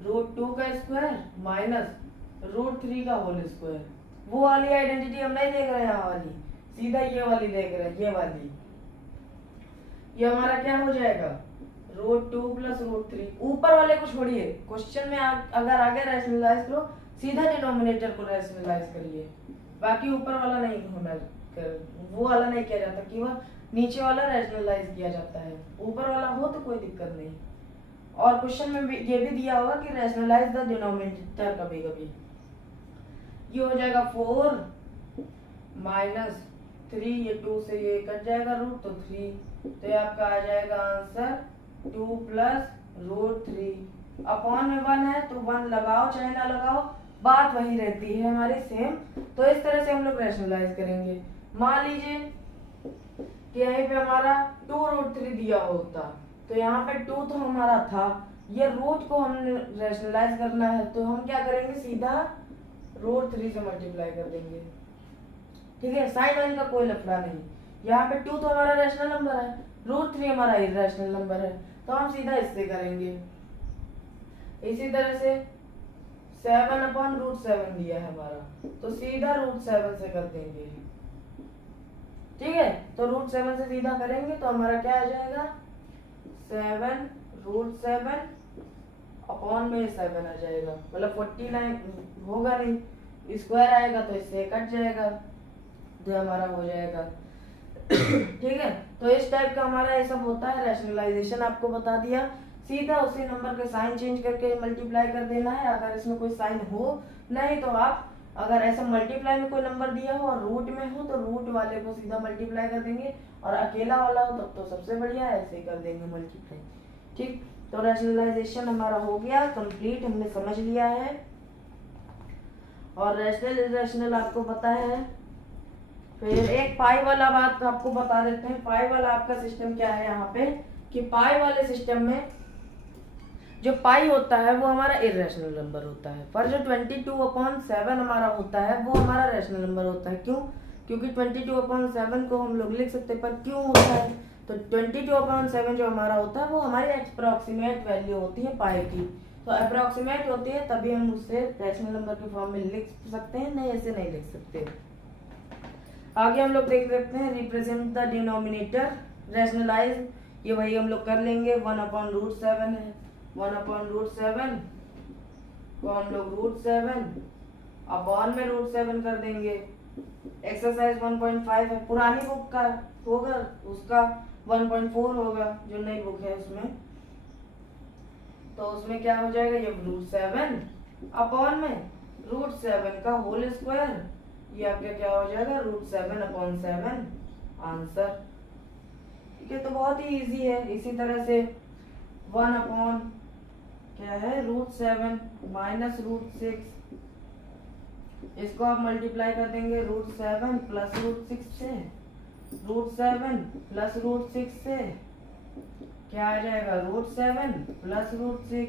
रूट 2 का स्क्वायर माइनस रूट 3 का होल स्क्वायर। वो वाली आइडेंटिटी हम नहीं देख रहे हैं, यहाँ वाली सीधा ये वाली देख रहे हैं, ये वाली। ये हमारा क्या हो जाएगा, रूट 2 प्लस रूट 3। ऊपर वाले को छोड़िए, क्वेश्चन में आप अगर आगे रैशनलाइज करो, सीधा डिनोमिनेटर को रैशनलाइज करिए, बाकी ऊपर वाला नहीं होना, वो वाला नहीं किया जाता, केवल नीचे वाला रैशनलाइज किया जाता है। ऊपर वाला हो तो कोई दिक्कत नहीं। और क्वेश्चन में भी ये भी दिया होगा कि रैशनलाइज द डिनोमिनेटर, कभी कभी ये हो जाएगा 4 माइनस 3, ये 2 से ये कट जाएगा रूट, तो 3, तो ये आपका आ जाएगा आंसर 2 प्लस रूट 3 अपॉन में 1 है, तो 1 लगाओ चाहे ना लगाओ, बात वही रहती है हमारी सेम। तो इस तरह से हम लोग रैशनलाइज करेंगे। मान लीजिए कि यहीं पे हमारा 2√3 दिया होता, तो यहाँ पे 2 तो हमारा था, ये रूट को हमने रैशनलाइज करना है, तो हम क्या करेंगे, सीधा √3 से मल्टीप्लाई कर देंगे। ठीक है, साइन वाइन का कोई लफड़ा नहीं। यहाँ पे 2 तो हमारा रैशनल नंबर है, √3 हमारा इरेशनल नंबर है, तो हम सीधा इससे करेंगे। इसी तरह से 7/√7 दिया है हमारा, तो सीधा √7 से कर देंगे। ठीक है, तो √7 से सीधा करेंगे तो हमारा क्या आ जाएगा, 7√7 अपॉन में 7 आ जाएगा, मतलब 49 होगा नहीं, स्क्वायर आएगा तो इससे कट जाएगा, तो हमारा हो जाएगा। ठीक है, तो इस टाइप का हमारा ये सब होता है, रैशनलाइजेशन आपको बता दिया। सीधा उसी नंबर के साइन चेंज करके मल्टीप्लाई कर देना है, अगर इसमें कोई साइन हो, नहीं तो आप अगर ऐसा मल्टीप्लाई में कोई नंबर दिया हो और रूट में हो तो रूट वाले को सीधा मल्टीप्लाई कर देंगे, और अकेला वाला हो तब तो सबसे बढ़िया है, ऐसे ही कर देंगे मल्टीप्लाई। ठीक, तो रैशनलाइजेशन हमारा हो गया कंप्लीट, हमने समझ लिया है, और रैशनल इरेशनल आपको पता है। फिर एक पाई वाला बात आपको बता देते हैं। पाई वाला आपका सिस्टम क्या है यहाँ पे, कि पाई वाले सिस्टम में जो पाई होता है वो हमारा इरेशनल नंबर होता है, पर जो 22/7 हमारा होता है वो हमारा रैशनल नंबर होता है। क्यों? क्योंकि 22/7 को हम लोग लिख सकते हैं, पर क्यों होता है, तो 22/7 जो हमारा होता है वो हमारी अप्रोक्सीमेट वैल्यू होती है पाई की, तो अप्रोक्सीमेट होती है, तभी हम उससे रैशनल नंबर के फॉर्म में लिख सकते हैं, नहीं ऐसे नहीं लिख सकते। आगे हम लोग देख सकते हैं रिप्रेजेंट द डिनोमिनेटर रैशनलाइज, ये वही हम लोग कर लेंगे, 1/√7 है, 1/√7 को हम लोग √7 अपॉन में √7 कर देंगे। एक्सरसाइज 1.5 है, पुरानी बुक का होगा, उसका 1.4 होगा, जो नई बुक है उसमें, तो उसमें क्या हो जाएगा, ये √7 अपॉन में √7 का होल स्क्वायर, ये आपका क्या हो जाएगा, √7/7 आंसर। ठीक है, तो बहुत ही इजी है। इसी तरह से 1 अपॉन क्या है, √7 माइनस √6, इसको आप मल्टीप्लाई कर देंगे √7 प्लस √6 से, √7 प्लस √6 से क्या आ जाएगा, √7 प्लस √6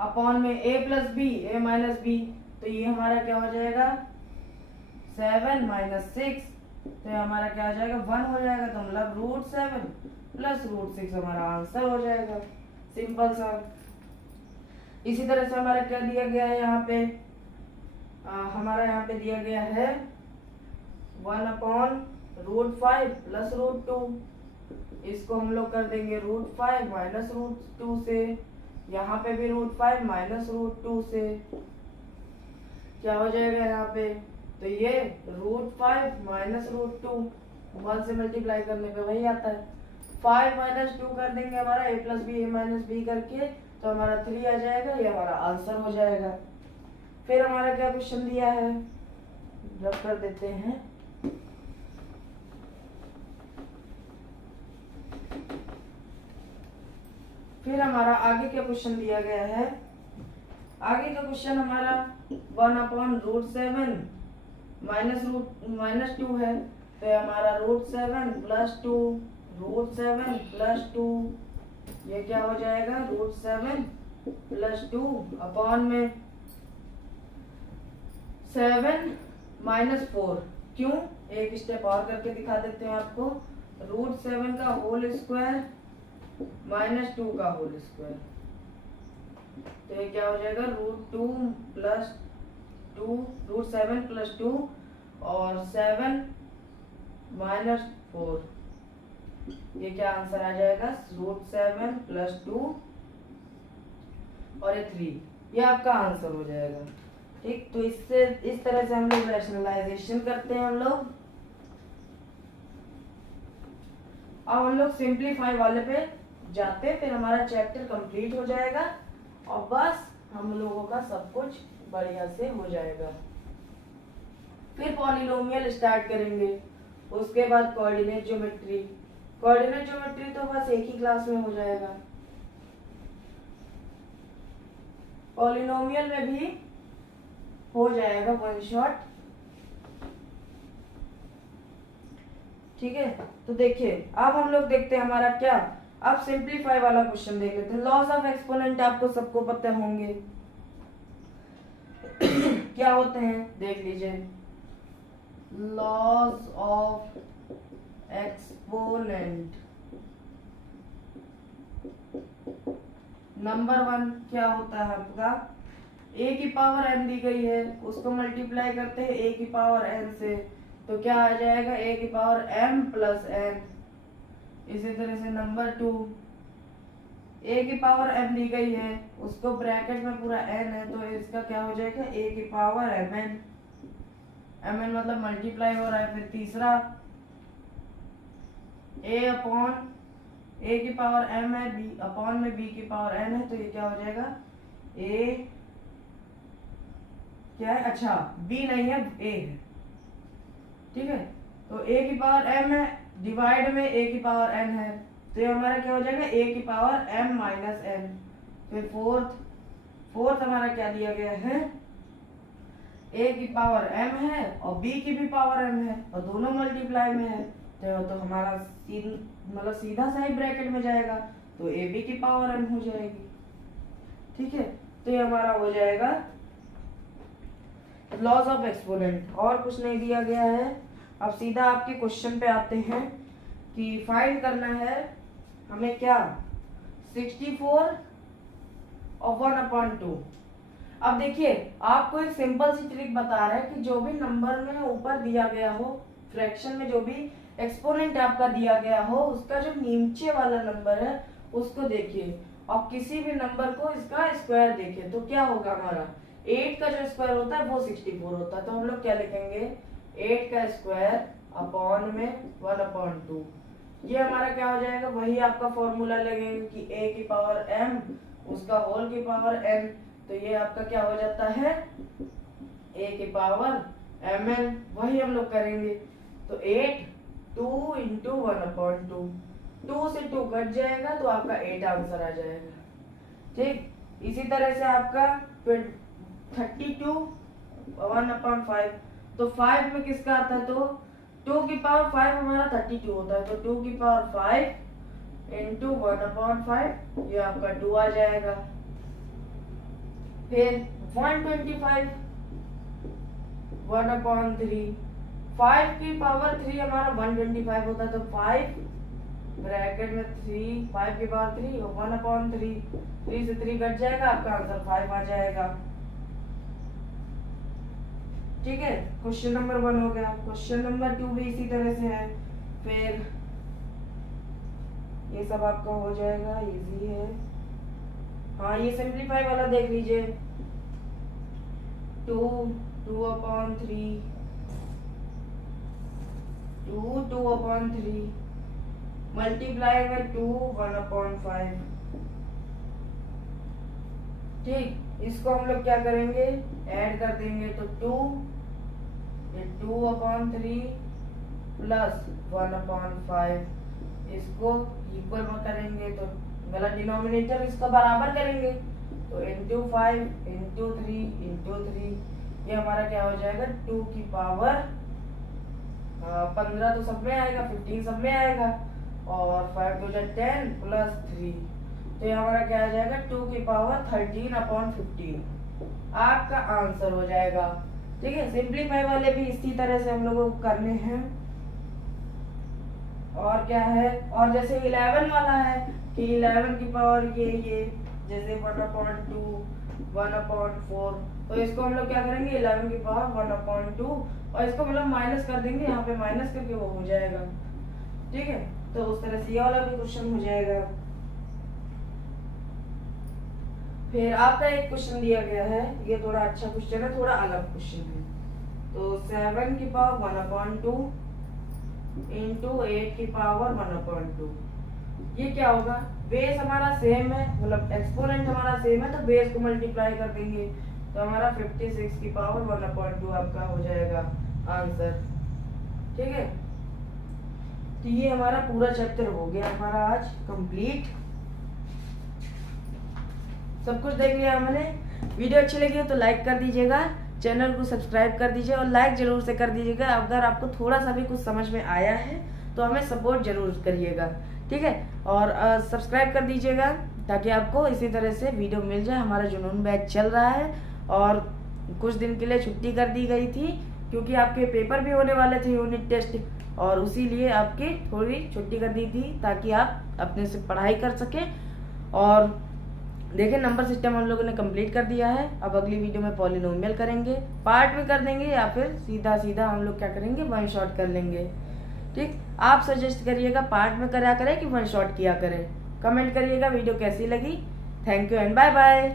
अपॉन में a plus B, a minus B, तो ये हमारा क्या हो जाएगा, 7 माइनस 6, तो ये हमारा क्या हो जाएगा, 1 हो जाएगा, तो मतलब √7 प्लस √6 हमारा आंसर हो जाएगा, सिंपल सा। इसी तरह से हमारा क्या दिया गया है यहाँ पे, हमारा यहाँ पे दिया गया है 1/√5 प्लस √2, इसको हम लोग कर देंगे √5 माइनस √2 से, यहाँ पे भी √5 माइनस √2 से क्या हो जाएगा यहाँ पे, तो ये √5 माइनस √2 1 से मल्टीप्लाई करने पे वही आता है, 5 माइनस 2 कर देंगे हमारा a plus B, a minus B करके, तो हमारा 3 आ जाएगा, ये हमारा आंसर हो जाएगा। फिर हमारा क्या क्वेश्चन दिया है, रब कर देते हैं, फिर हमारा आगे क्या क्वेश्चन दिया गया है, आगे का क्वेश्चन हमारा 1/√7 माइनस 2 है, तो हमारा √7 प्लस 2, √7 प्लस 2, ये क्या हो जाएगा, √7 प्लस 2 अपॉन में 7 माइनस 4, क्यों, एक स्टेप और करके दिखा देते हैं आपको, √7 का होल स्क्वायर माइनस 2 का होल स्क्वायर, तो ये क्या हो जाएगा, √2 प्लस 2, √7 प्लस 2 और 7 माइनस 4, ये क्या आंसर आ जाएगा, √7 प्लस 2 और ये 3, ये आपका आंसर हो जाएगा। ठीक, तो इससे इस तरह से हम लोग रैशनलाइजेशन करते हैं हम लोग। अब हम लोग सिंपलीफाई वाले पे जाते हैं, फिर हमारा चैप्टर कंप्लीट हो जाएगा और बस हम लोगों का सब कुछ बढ़िया से हो जाएगा। फिर पॉलिनोमियल स्टार्ट करेंगे, उसके बाद कोऑर्डिनेट ज्योमेट्री, कोऑर्डिनेट ज्योमेट्री तो बस एक ही क्लास में हो जाएगा। पॉलिनोमियल में भी हो जाएगा वन शॉट। ठीक है, तो देखिए अब हम लोग देखते हैं हमारा क्या, अब सिंप्लीफाई वाला क्वेश्चन देख लेते हैं। लॉस ऑफ एक्सपोनेंट आपको सबको पता होंगे क्या होते हैं, देख लीजिए। लॉस ऑफ एक्सपोनेंट नंबर 1 क्या होता है आपका, a की पावर n दी गई है, उसको मल्टीप्लाई करते हैं a की पावर n से, तो क्या आ जाएगा a की पावर m प्लस n। इसी तरह से नंबर 2 a की पावर m दी गई है, उसको ब्रैकेट में पूरा n है, तो इसका क्या हो जाएगा a की पावर mn, mn मतलब मल्टीप्लाई हो रहा है। फिर तीसरा a अपॉन a की पावर m है, b अपॉन में b की पावर n है, तो ये क्या हो जाएगा a क्या है, अच्छा b नहीं है a है, ठीक है। तो a की पावर m है डिवाइड में a की पावर n है, तो ये हमारा क्या हो जाएगा a की पावर m माइनस n। फिर फोर्थ हमारा क्या दिया गया है, a की पावर m है और b की भी पावर m है और दोनों मल्टीप्लाई में है, तो हमारा मतलब सीधा सा ही ब्रैकेट में जाएगा, तो ए बी की पावर m हो जाएगी, ठीक है। तो ये हमारा हो जाएगा लॉस ऑफ एक्सपोनेंट, और कुछ नहीं दिया गया है। अब सीधा आपके क्वेश्चन पे आते हैं कि फाइंड करना है हमें क्या, 64 और 1/2। अब देखिए आपको एक सिंपल सी ट्रिक बता रहा है कि जो भी नंबर में ऊपर दिया गया हो, फ्रैक्शन में जो भी एक्सपोनेंट आपका दिया गया हो, उसका जो नीचे वाला नंबर है उसको देखिए और किसी भी नंबर को इसका स्क्वायर देखिए, तो क्या होगा हमारा 8 का जो स्क्वायर होता है वो 64 होता है, तो हम लोग क्या लिखेंगे 8 का स्क्वायर अपॉन में 1/2। ये हमारा क्या हो जाएगा, वही आपका फॉर्मूला लगेगा कि a की पावर m उसका होल की पावर n, तो ये आपका क्या हो जाता है a की पावर mn, वही हम लोग करेंगे। तो 8 2 इंटू 1/2, 2 से 2 कट जाएगा तो आपका 8 आंसर आ जाएगा, ठीक। इसी तरह से आपका 32 1/5, तो 5 में किसका आता है, तो 2 की पावर 5 हमारा 32 होता है, तो 2 की पावर 5 इंटू 1/5, ये आपका 2 आ जाएगा। फिर 125 1/3, 5 की पावर 3 हमारा 125 होता है, तो 5 ब्रैकेट में 3, 5 की पावर 3 और 1/3, 3 से 3 कट जाएगा, आपका आंसर 5 आ जाएगा, ठीक है। क्वेश्चन नंबर 1 हो गया। क्वेश्चन नंबर 2 भी इसी तरह से है, फिर ये सब आपका हो जाएगा, इजी है। हाँ ये सिंप्लीफाई वाला देख लीजिए, 2/3 2/3 मल्टीप्लाई में 2 1/5, ठीक। इसको हम लोग क्या करेंगे, ऐड कर देंगे, तो 2/3 प्लस 1/5, इसको इक्वल में करेंगे तो मतलब डिनोमिनेटर इसका बराबर करेंगे, तो इंटू 5 इंटू 3 इंटू 3, ये हमारा क्या हो जाएगा 2 की पावर 15 तो सब में आएगा, 15 सब में आएगा, और 5 2 10 प्लस 3, तो ये हमारा क्या आ जाएगा 2 की पावर 13/15, आपका आंसर हो जाएगा, ठीक है। सिंप्लीफाई वाले भी इसी तरह से हम लोगों को करने हैं। और क्या है, और जैसे 11 वाला है कि 11 की पावर ये जैसे 1/2 1/4, तो इसको हम लोग क्या करेंगे 11 की पावर 1/2 और इसको मतलब माइनस कर देंगे, यहाँ पे माइनस करके वो हो जाएगा, ठीक है। तो उस तरह से ये वाला भी क्वेश्चन हो जाएगा। फिर आपका एक क्वेश्चन दिया गया है, ये थोड़ा अच्छा क्वेश्चन है, थोड़ा अलग क्वेश्चन है, तो 7 की पावर 1/2 इंटू 8 की पावर 1/2, ये क्या होगा, बेस हमारा सेम है, मतलब एक्सपोनेंट हमारा सेम है, तो बेस को मल्टीप्लाई कर देंगे, तो हमारा 56 की पावर 1/2 आपका हो जाएगा आंसर, ठीक है। तो ये हमारा पूरा चैप्टर हो गया हमारा आज कंप्लीट, सब कुछ देख लिया हमने। वीडियो अच्छी लगी हो तो लाइक कर दीजिएगा, चैनल को सब्सक्राइब कर दीजिए और लाइक जरूर से कर दीजिएगा। अगर आपको थोड़ा सा भी कुछ समझ में आया है तो हमें सपोर्ट जरूर करिएगा, ठीक है। और सब्सक्राइब कर दीजिएगा ताकि आपको इसी तरह से वीडियो मिल जाए। हमारा जुनून बैच चल रहा है और कुछ दिन के लिए छुट्टी कर दी गई थी क्योंकि आपके पेपर भी होने वाले थे, यूनिट टेस्ट, और उसी लिए आपकी थोड़ी छुट्टी कर दी थी ताकि आप अपने से पढ़ाई कर सकें। और देखिए नंबर सिस्टम हम लोगों ने कंप्लीट कर दिया है। अब अगली वीडियो में पॉलिनोमियल करेंगे, पार्ट में कर देंगे या फिर सीधा सीधा हम लोग क्या करेंगे, वन शॉट कर लेंगे, ठीक। आप सजेस्ट करिएगा पार्ट में करा करें कि वन शॉट किया करें, कमेंट करिएगा वीडियो कैसी लगी। Thank you and bye bye.